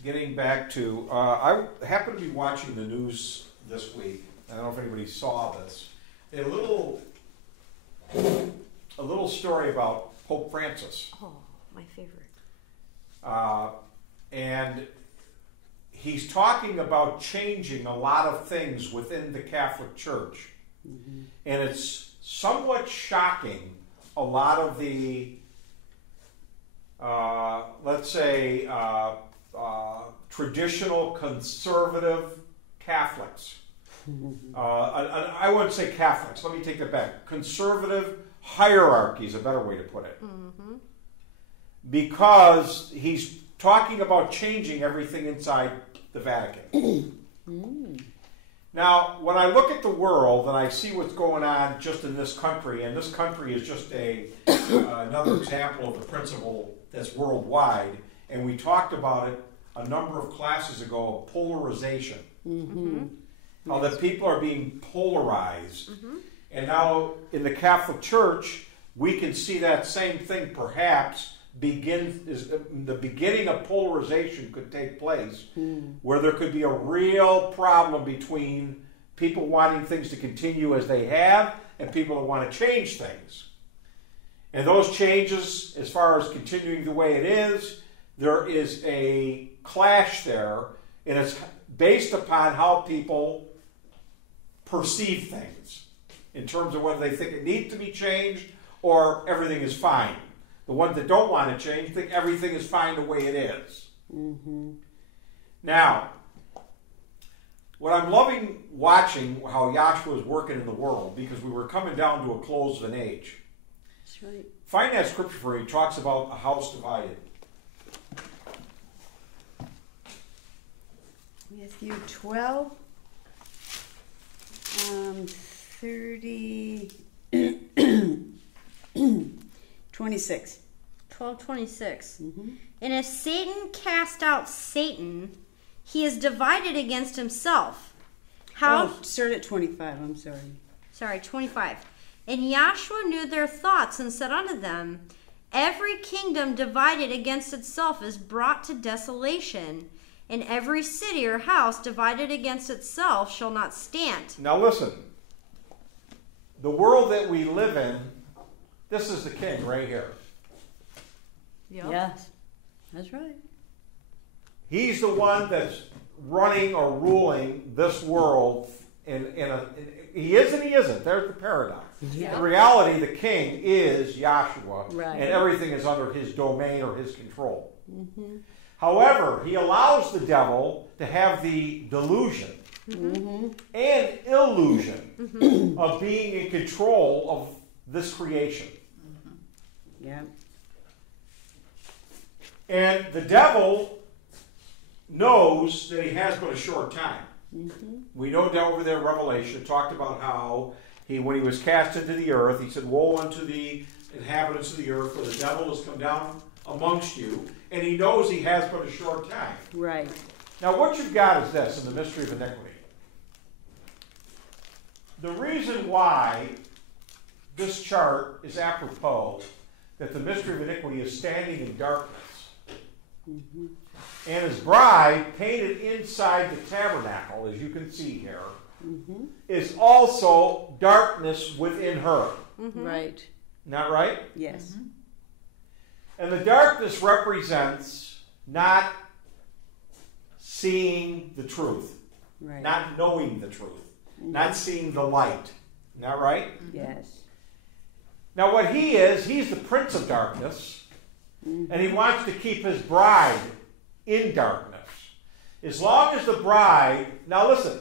Getting back to, I happened to be watching the news this week. I don't know if anybody saw this. A little story about Pope Francis. Oh, my favorite. And he's talking about changing a lot of things within the Catholic Church. And it's somewhat shocking, a lot of the, let's say, traditional conservative Catholics. I wouldn't say Catholics. Let me take that back. Conservative hierarchy is a better way to put it. Because he's talking about changing everything inside the Vatican. Now, when I look at the world and I see what's going on just in this country, and this country is just another example of the principle that's worldwide, and we talked about it a number of classes ago, of polarization. How that people are being polarized. And now in the Catholic Church, we can see that same thing perhaps the beginning of polarization could take place, where there could be a real problem between people wanting things to continue as they have and people that want to change things. And those changes, as far as continuing the way it is, there is a clash there, and it's based upon how people perceive things in terms of whether they think it needs to be changed or everything is fine. The ones that don't want to change think everything is fine the way it is. Now, what I'm loving watching how Yahshua is working in the world, because we were coming down to a close of an age. That's right. Find that scripture for you. It talks about a house divided. Matthew 12, 30, 26. 12:26. And if Satan cast out Satan, he is divided against himself. How? Oh, start at 25, I'm sorry. Sorry, 25. And Yahshua knew their thoughts and said unto them, every kingdom divided against itself is brought to desolation, and every city or house divided against itself shall not stand. Now listen, the world that we live in, this is the king right here. Yep. Yes, that's right. He's the one that's running or ruling this world he is and he isn't. There's the paradox. Yeah. In reality, the king is Yahshua, Right. and everything is under his domain or his control. However, he allows the devil to have the delusion and illusion of being in control of this creation. Yeah. And the devil knows that he has but a short time. Mm-hmm. We know down over there in Revelation, it talked about how when he was cast into the earth, he said, "Woe unto the inhabitants of the earth, for the devil has come down amongst you," and he knows he has but a short time. Right. Now what you've got is this in the mystery of iniquity. The reason why this chart is apropos, that the mystery of iniquity is standing in darkness, Mm-hmm. and his bride, painted inside the tabernacle, as you can see here, Mm-hmm. is also darkness within her. Right. Not right? Yes. And the darkness represents not seeing the truth, Right. not knowing the truth, not seeing the light. Not right? Yes. Now what he is, he's the prince of darkness, and he wants to keep his bride in darkness. As long as the bride, now listen,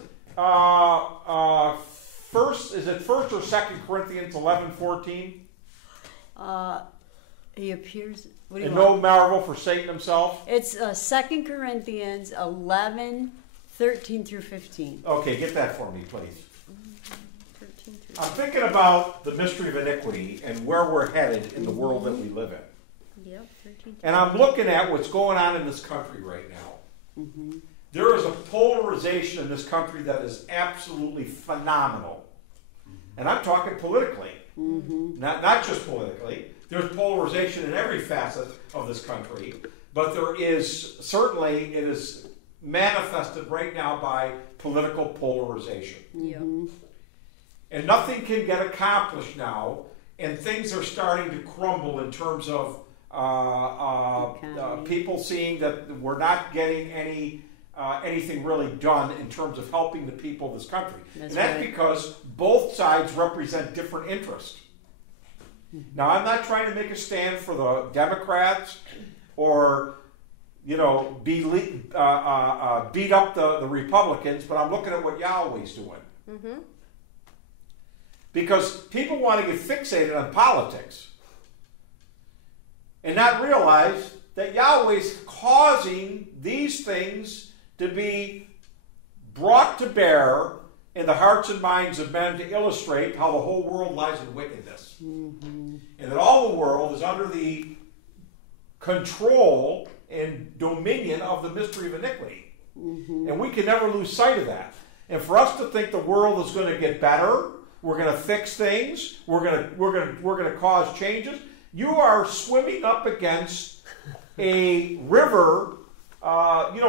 is it 1st or 2nd Corinthians 11:14? He appears. What do you And want? no marvel for Satan himself. It's 2 Corinthians 11:13 through 15. Okay, get that for me, please. 13 through. I'm thinking about the mystery of iniquity and where we're headed in the world that we live in. Yep, 13. And I'm looking at what's going on in this country right now. Mm-hmm. There is a polarization in this country that is absolutely phenomenal. And I'm talking politically, Mm-hmm. not just politically. There's polarization in every facet of this country, but there is certainly, it is manifested right now by political polarization. Yep. And nothing can get accomplished now, and things are starting to crumble in terms of people seeing that we're not getting anything really done in terms of helping the people of this country. That's and that's right. because both sides represent different interests. Now, I'm not trying to make a stand for the Democrats or, beat up the Republicans, but I'm looking at what Yahweh's doing. Mm-hmm. Because people want to get fixated on politics and not realize that Yahweh's causing these things to be brought to bear in the hearts and minds of men to illustrate how the whole world lies in wickedness. And that all the world is under the control and dominion of the mystery of iniquity. And we can never lose sight of that. And for us to think the world is going to get better, we're going to fix things, we're going to cause changes, you are swimming up against a river.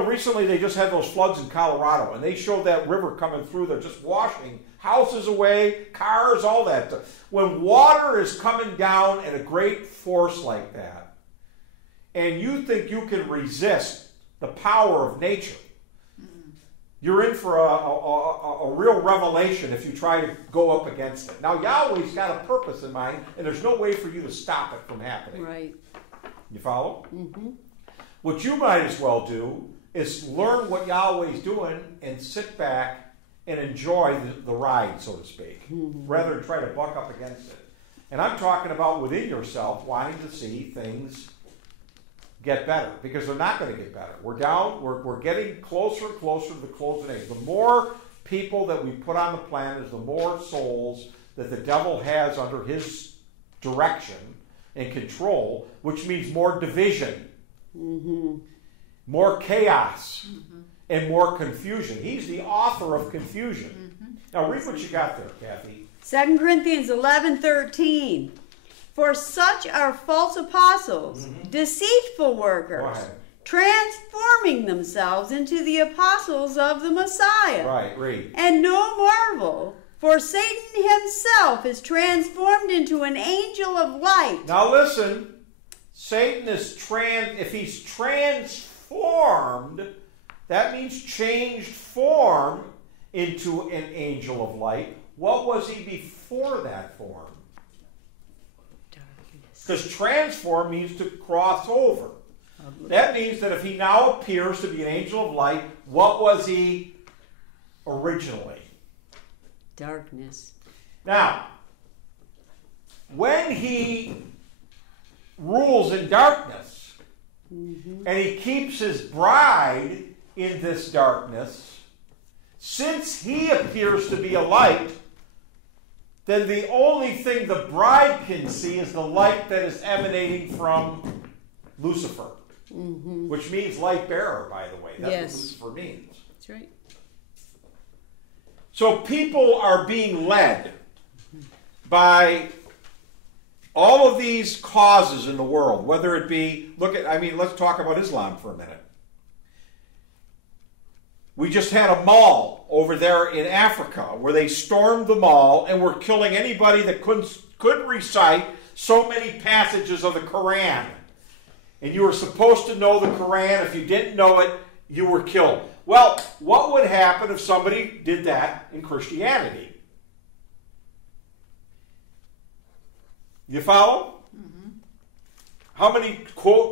Recently they just had those floods in Colorado, and they showed that river coming through. They're just washing houses away, cars, all that. When water is coming down at a great force like that, and you think you can resist the power of nature, you're in for a real revelation if you try to go up against it. Now, Yahweh's got a purpose in mind, and there's no way for you to stop it from happening. Right. You follow? Mm-hmm. What you might as well do is learn what Yahweh's doing and sit back and enjoy the ride, so to speak, rather than try to buck up against it. And I'm talking about within yourself wanting to see things get better, because they're not going to get better. We're getting closer and closer to the close of age. The more people that we put on the planet is the more souls that the devil has under his direction and control, which means more division, more chaos, and more confusion. He's the author of confusion. Now read what you got there, Kathy. 2 Corinthians 11:13. For such are false apostles, deceitful Go workers, ahead. transforming themselves into the apostles of the Messiah. Right, read. And no marvel, for Satan himself is transformed into an angel of light. Now listen, Satan is if he's transformed, that means changed form into an angel of light. What was he before that form? Because transform means to cross over. That means that if he now appears to be an angel of light, what was he originally? Darkness. Now, when he rules in darkness and he keeps his bride in this darkness, since he appears to be a light, then the only thing the bride can see is the light that is emanating from Lucifer, which means light bearer, by the way. That's Yes. what Lucifer means. That's right. So people are being led by all of these causes in the world, whether it be, let's talk about Islam for a minute. We just had a mall over there in Africa where they stormed the mall and were killing anybody that couldn't recite so many passages of the Quran. And you were supposed to know the Quran. If you didn't know it, you were killed. Well, what would happen if somebody did that in Christianity? You follow? How many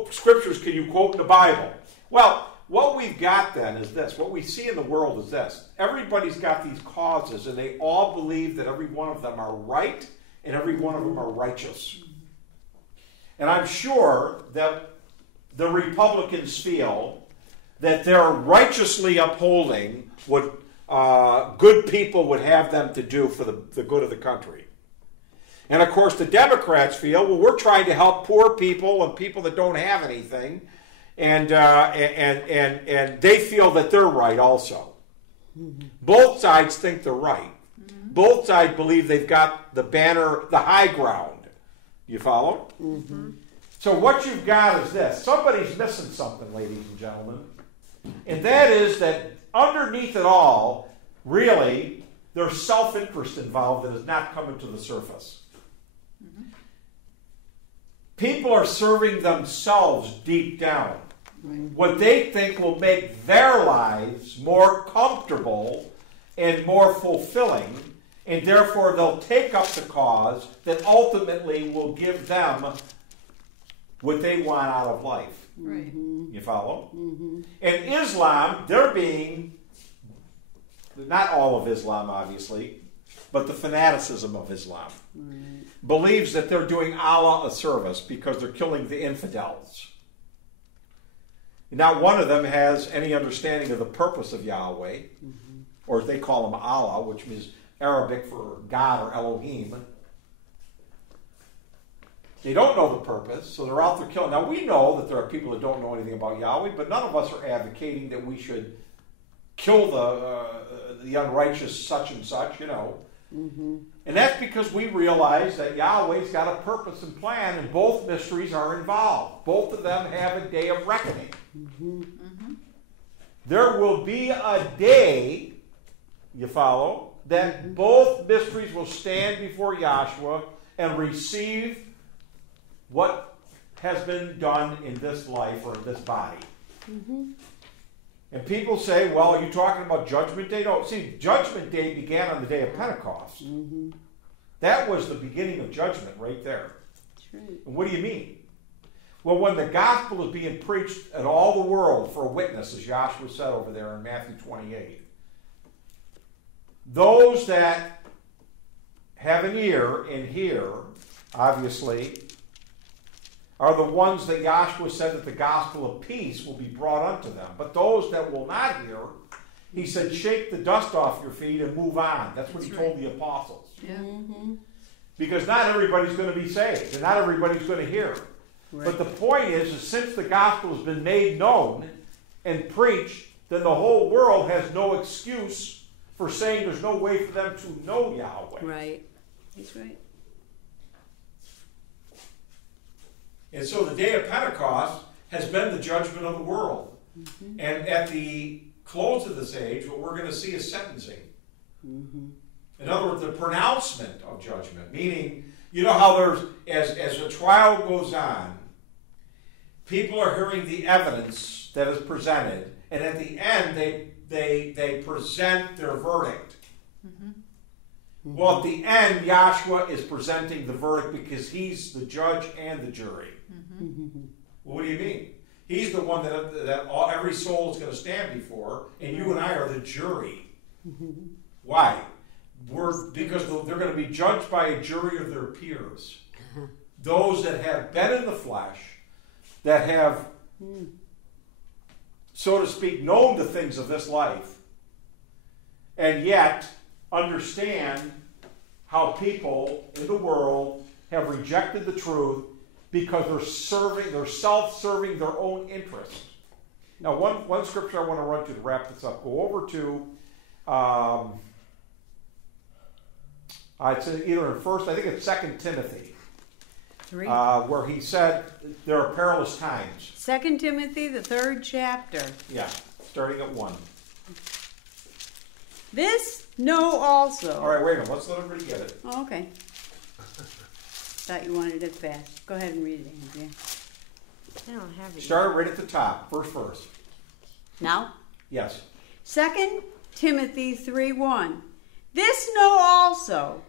scriptures can you quote in the Bible? Well, what we've got then is this. What we see in the world is this. Everybody's got these causes, and they all believe that every one of them are right, and every one of them are righteous. And I'm sure that the Republicans feel that they're righteously upholding what good people would have them to do for the good of the country. And of course, the Democrats feel, well, we're trying to help poor people and people that don't have anything, and they feel that they're right also. Both sides think they're right. Both sides believe they've got the banner, the high ground. You follow? So what you've got is this. Somebody's missing something, ladies and gentlemen. And that is that underneath it all, really, there's self-interest involved that is not coming to the surface. People are serving themselves deep down. What they think will make their lives more comfortable and more fulfilling, and therefore they'll take up the cause that ultimately will give them what they want out of life. Right. You follow? And Islam, they're being, not all of Islam obviously, but the fanaticism of Islam, believes that they're doing Allah a service because they're killing the infidels. Not one of them has any understanding of the purpose of Yahweh, or they call him Allah, which means Arabic for God or Elohim. They don't know the purpose, so they're out there killing. Now, we know that there are people that don't know anything about Yahweh, but none of us are advocating that we should kill the unrighteous such and such, you know. And that's because we realize that Yahweh's got a purpose and plan, and both mysteries are involved. Both of them have a day of reckoning. There will be a day, you follow, that both mysteries will stand before Yahshua and receive what has been done in this life or in this body. And people say, well, are you talking about Judgment Day? No, see, Judgment Day began on the day of Pentecost. That was the beginning of judgment right there. That's right. And what do you mean? Well, when the gospel is being preached at all the world for a witness, as Joshua said over there in Matthew 28, those that have an ear and hear, obviously, are the ones that Joshua said that the gospel of peace will be brought unto them. But those that will not hear, he said, shake the dust off your feet and move on. That's what he told the apostles. Yeah. Because not everybody's going to be saved, and not everybody's going to hear. Right. But the point is since the gospel has been made known and preached, then the whole world has no excuse for saying there's no way for them to know Yahweh. Right. That's right. And so the day of Pentecost has been the judgment of the world. And at the close of this age, what we're going to see is sentencing. In other words, the pronouncement of judgment. Meaning, you know how there's, as a trial goes on, people are hearing the evidence that is presented, and at the end they present their verdict. Well, at the end, Yahshua is presenting the verdict because he's the judge and the jury. Well, what do you mean? He's the one that every soul is going to stand before, and you and I are the jury. Why? Because they're going to be judged by a jury of their peers. Those that have been in the flesh, that have so to speak, known the things of this life, and yet understand how people in the world have rejected the truth because they're self-serving their own interests. Now, one scripture I want to run to wrap this up. Go over to, it's either in first, I think it's 2 Timothy, where he said there are perilous times. 2 Timothy, the 3rd chapter. Yeah, starting at 1. This know also. All right, wait a minute. Let's let everybody get it. Oh, okay. Thought you wanted it fast. Go ahead and read it, Andrea. I don't have it. Start right at the top, first verse. Now? Yes. 2 Timothy 3:1. This know also,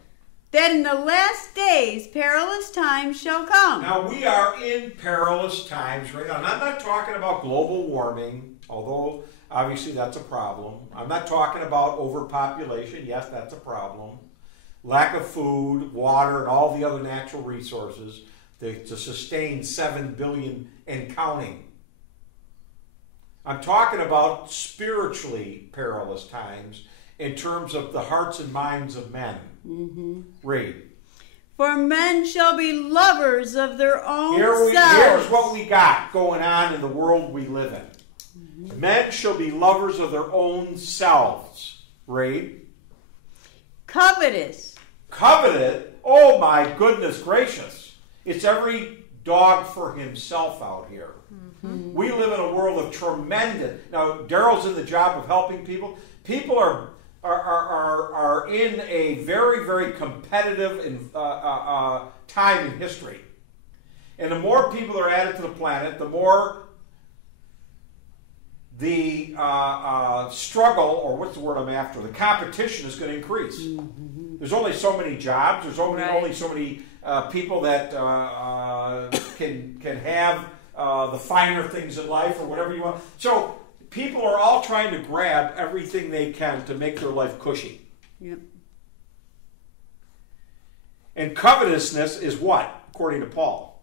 that in the last days perilous times shall come. Now, we are in perilous times right now. And I'm not talking about global warming, although obviously that's a problem. I'm not talking about overpopulation. Yes, that's a problem. Lack of food, water, and all the other natural resources to sustain 7 billion and counting. I'm talking about spiritually perilous times in terms of the hearts and minds of men. Mm-hmm. Read. For men shall be lovers of their own selves. Here's what we got going on in the world we live in. Mm-hmm. Men shall be lovers of their own selves. Read. Covetous. Coveted? Oh my goodness gracious. It's every dog for himself out here. Mm-hmm. We live in a world of tremendous... Now, Daryl's in the job of helping people. People are in a very, very competitive time in history. And the more people that are added to the planet, the more the struggle, or what's the word I'm after, the competition is going to increase. Mm-hmm. There's only so many jobs. There's only so many people that can have the finer things in life or whatever you want. So people are all trying to grab everything they can to make their life cushy. Yep. And covetousness is what, according to Paul?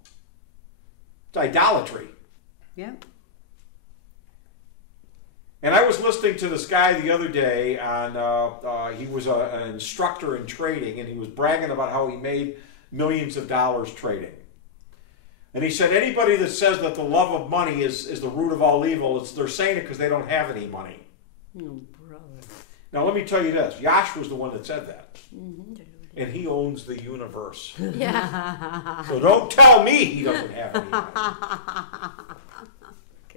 It's idolatry. Yep. And I was listening to this guy the other day on, he was an instructor in trading, and he was bragging about how he made millions of dollars trading. And he said anybody that says that the love of money is the root of all evil, they're saying it because they don't have any money. Oh, brother. Now let me tell you this. Yahshua's the one that said that. Mm-hmm. And he owns the universe. Yeah. So don't tell me he doesn't have any money.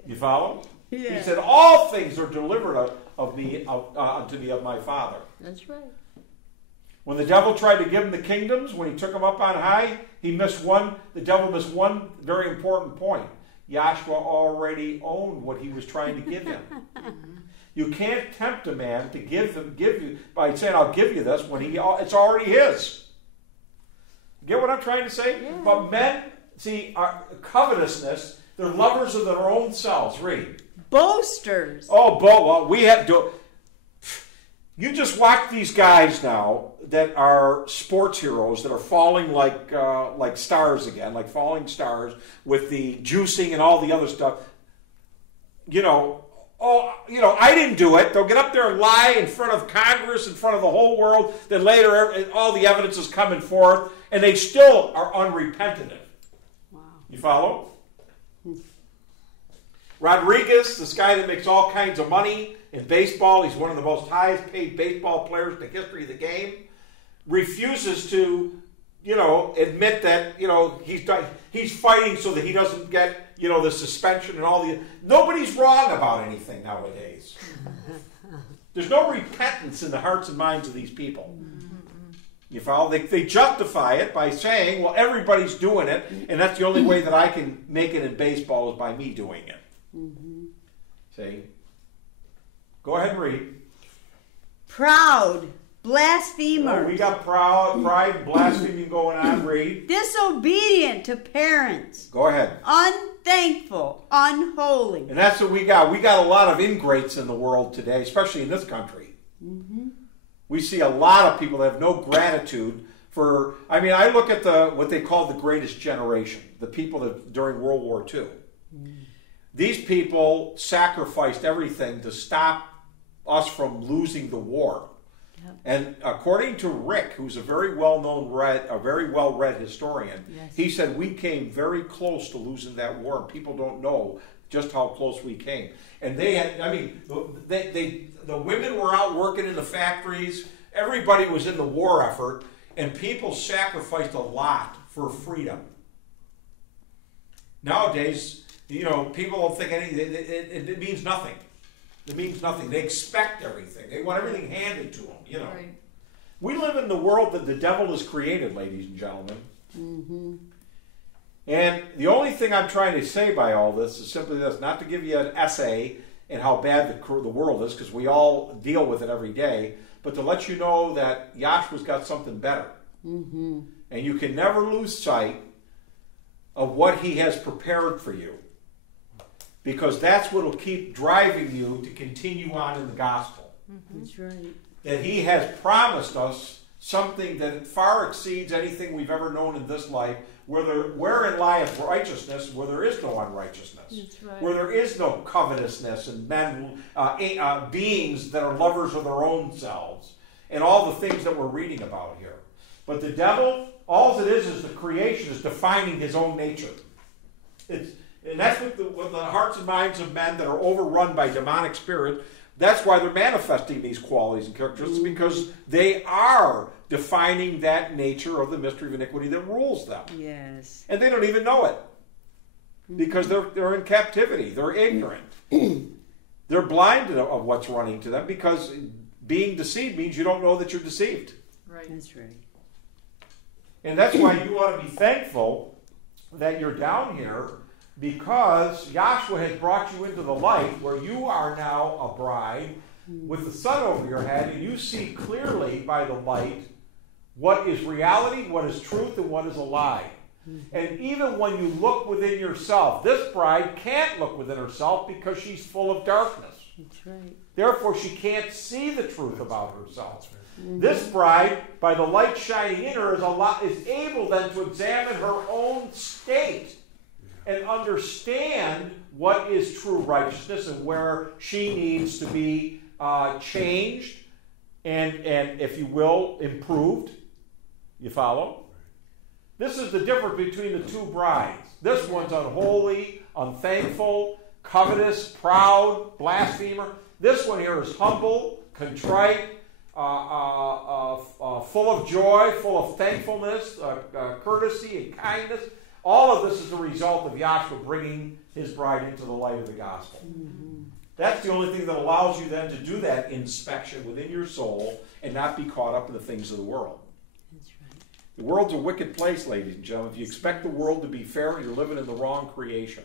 You follow? Yeah. He said, all things are delivered unto me of my Father. That's right. When the devil tried to give him the kingdoms, when he took them up on high, the devil missed one very important point. Yahshua already owned what he was trying to give him. You can't tempt a man to give you by saying, I'll give you this, when it's already his. Get what I'm trying to say? Yeah. But men, see, covetousness, they're lovers of their own selves. Read. Boasters. Oh, well, we have to... You just watch these guys now that are sports heroes that are falling like stars again, like falling stars with the juicing and all the other stuff. I didn't do it. They'll get up there and lie in front of Congress, in front of the whole world. Then later, all the evidence is coming forth, and they still are unrepentant. Wow. You follow? Rodriguez, this guy that makes all kinds of money in baseball, he's one of the most highest paid baseball players in the history of the game, refuses to, admit that, he's fighting so that he doesn't get, the suspension and all the... Nobody's wrong about anything nowadays. There's no repentance in the hearts and minds of these people. You follow? They justify it by saying, well, everybody's doing it, and that's the only way that I can make it in baseball is by me doing it. Mm-hmm. See? Go ahead and read. Proud, blasphemers. Oh, we got pride, blaspheming going on. Read. Disobedient to parents. Go ahead. Unthankful, unholy. And that's what we got. We got a lot of ingrates in the world today, especially in this country. Mm-hmm. We see a lot of people that have no gratitude for... I look at what they call the greatest generation, the people that during World War II. Mm. these people sacrificed everything to stop us from losing the war. Yep. And according to Rick, who's a very well-read historian, Yes. he said we came very close to losing that war, and people don't know just how close we came. And they had, I mean, the women were out working in the factories. Everybody was in the war effort, and people sacrificed a lot for freedom. Nowadays, people don't think it means nothing. It means nothing. They expect everything. They want everything handed to them. Right. We live in the world that the devil has created, ladies and gentlemen. Mm-hmm. And the only thing I'm trying to say by all this is simply this: not to give you an essay in how bad the world is, because we all deal with it every day, but to let you know that Yahshua's got something better. Mm-hmm. And you can never lose sight of what he has prepared for you, because that's what will keep driving you to continue on in the gospel. That's right. That he has promised us something that far exceeds anything we've ever known in this life, wherein lieth righteousness, where there is no unrighteousness, That's right. where there is no covetousness and beings that are lovers of their own selves, and all the things that we're reading about here. But the devil, all it is the creation is defining his own nature. And that's what the hearts and minds of men that are overrun by demonic spirits, that's why they're manifesting these qualities and characteristics, because they are defining that nature of the mystery of iniquity that rules them. Yes. And they don't even know it, because they're in captivity. They're ignorant. They're blinded of what's running to them, because being deceived means you don't know that you're deceived. Right. That's right. And that's why you ought to be thankful that you're down here, because Yahshua has brought you into the light where you are now a bride with the sun over your head, and you see clearly by the light what is reality, what is truth, and what is a lie. And even when you look within yourself, this bride can't look within herself because she's full of darkness. That's right. Therefore, she can't see the truth about herself. This bride, by the light shining in her, is able then to examine her own state and understand what is true righteousness and where she needs to be changed and, if you will, improved. You follow? This is the difference between the two brides. This one's unholy, unthankful, covetous, proud, blasphemer. This one here is humble, contrite, full of joy, full of thankfulness, courtesy, and kindness. All of this is the result of Yahshua bringing his bride into the light of the gospel. Mm-hmm. That's the only thing that allows you then to do that inspection within your soul and not be caught up in the things of the world. That's right. The world's a wicked place, ladies and gentlemen. If you expect the world to be fair, you're living in the wrong creation.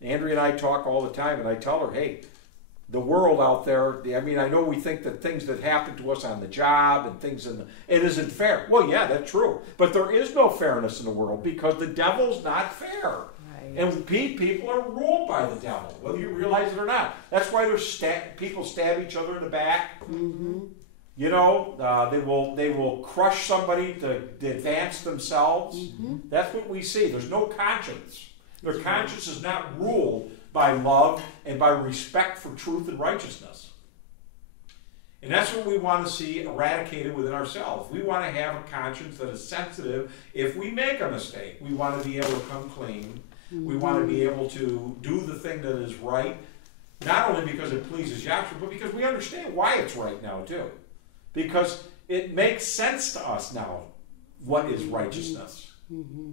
Andrea and I talk all the time, and I tell her, hey, the world out there, I know we think that things that happen to us on the job and things it isn't fair. Well, yeah, that's true. But there is no fairness in the world because the devil's not fair. Right. And people are ruled by the devil, whether you realize it or not. That's why there's people stab each other in the back. Mm-hmm. They will crush somebody to advance themselves. Mm-hmm. That's what we see. There's no conscience. Their conscience is not ruled by love and by respect for truth and righteousness. And that's what we want to see eradicated within ourselves. We want to have a conscience that is sensitive if we make a mistake. We want to be able to come clean. Mm-hmm. We want to be able to do the thing that is right, not only because it pleases Yahshua, but because we understand why it's right now too. Because it makes sense to us now what is righteousness. Mm-hmm.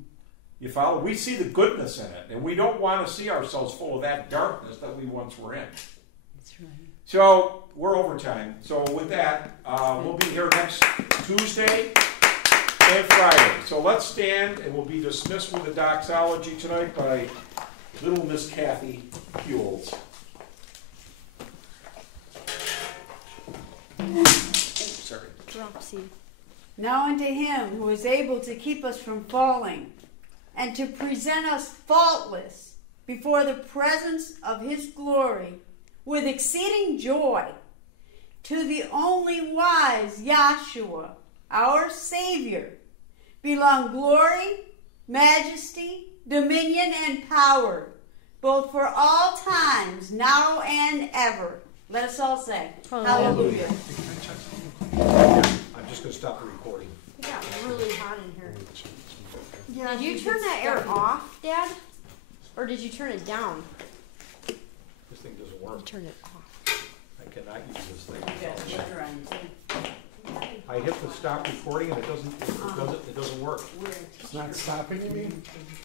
You follow? We see the goodness in it, and we don't want to see ourselves full of that darkness that we once were in. That's right. So we're over time. So with that, we'll be here next Tuesday and Friday. So let's stand, and we'll be dismissed with a doxology tonight by little Miss Kathy Huels. Sorry. Dropsy. Now unto him who is able to keep us from falling, and to present us faultless before the presence of his glory with exceeding joy, to the only wise Yahshua, our Savior, belong glory, majesty, dominion, and power, both for all times, now and ever. Let us all say, Hallelujah. hallelujah. I'm just going to stop the recording. It got really hot in here. Did you turn that air off, Dad? Or did you turn it down? This thing doesn't work. Turn it off. I cannot use this thing. Got butter on you, too. I hit the stop recording and it doesn't work. We're It's not stopping, you mean?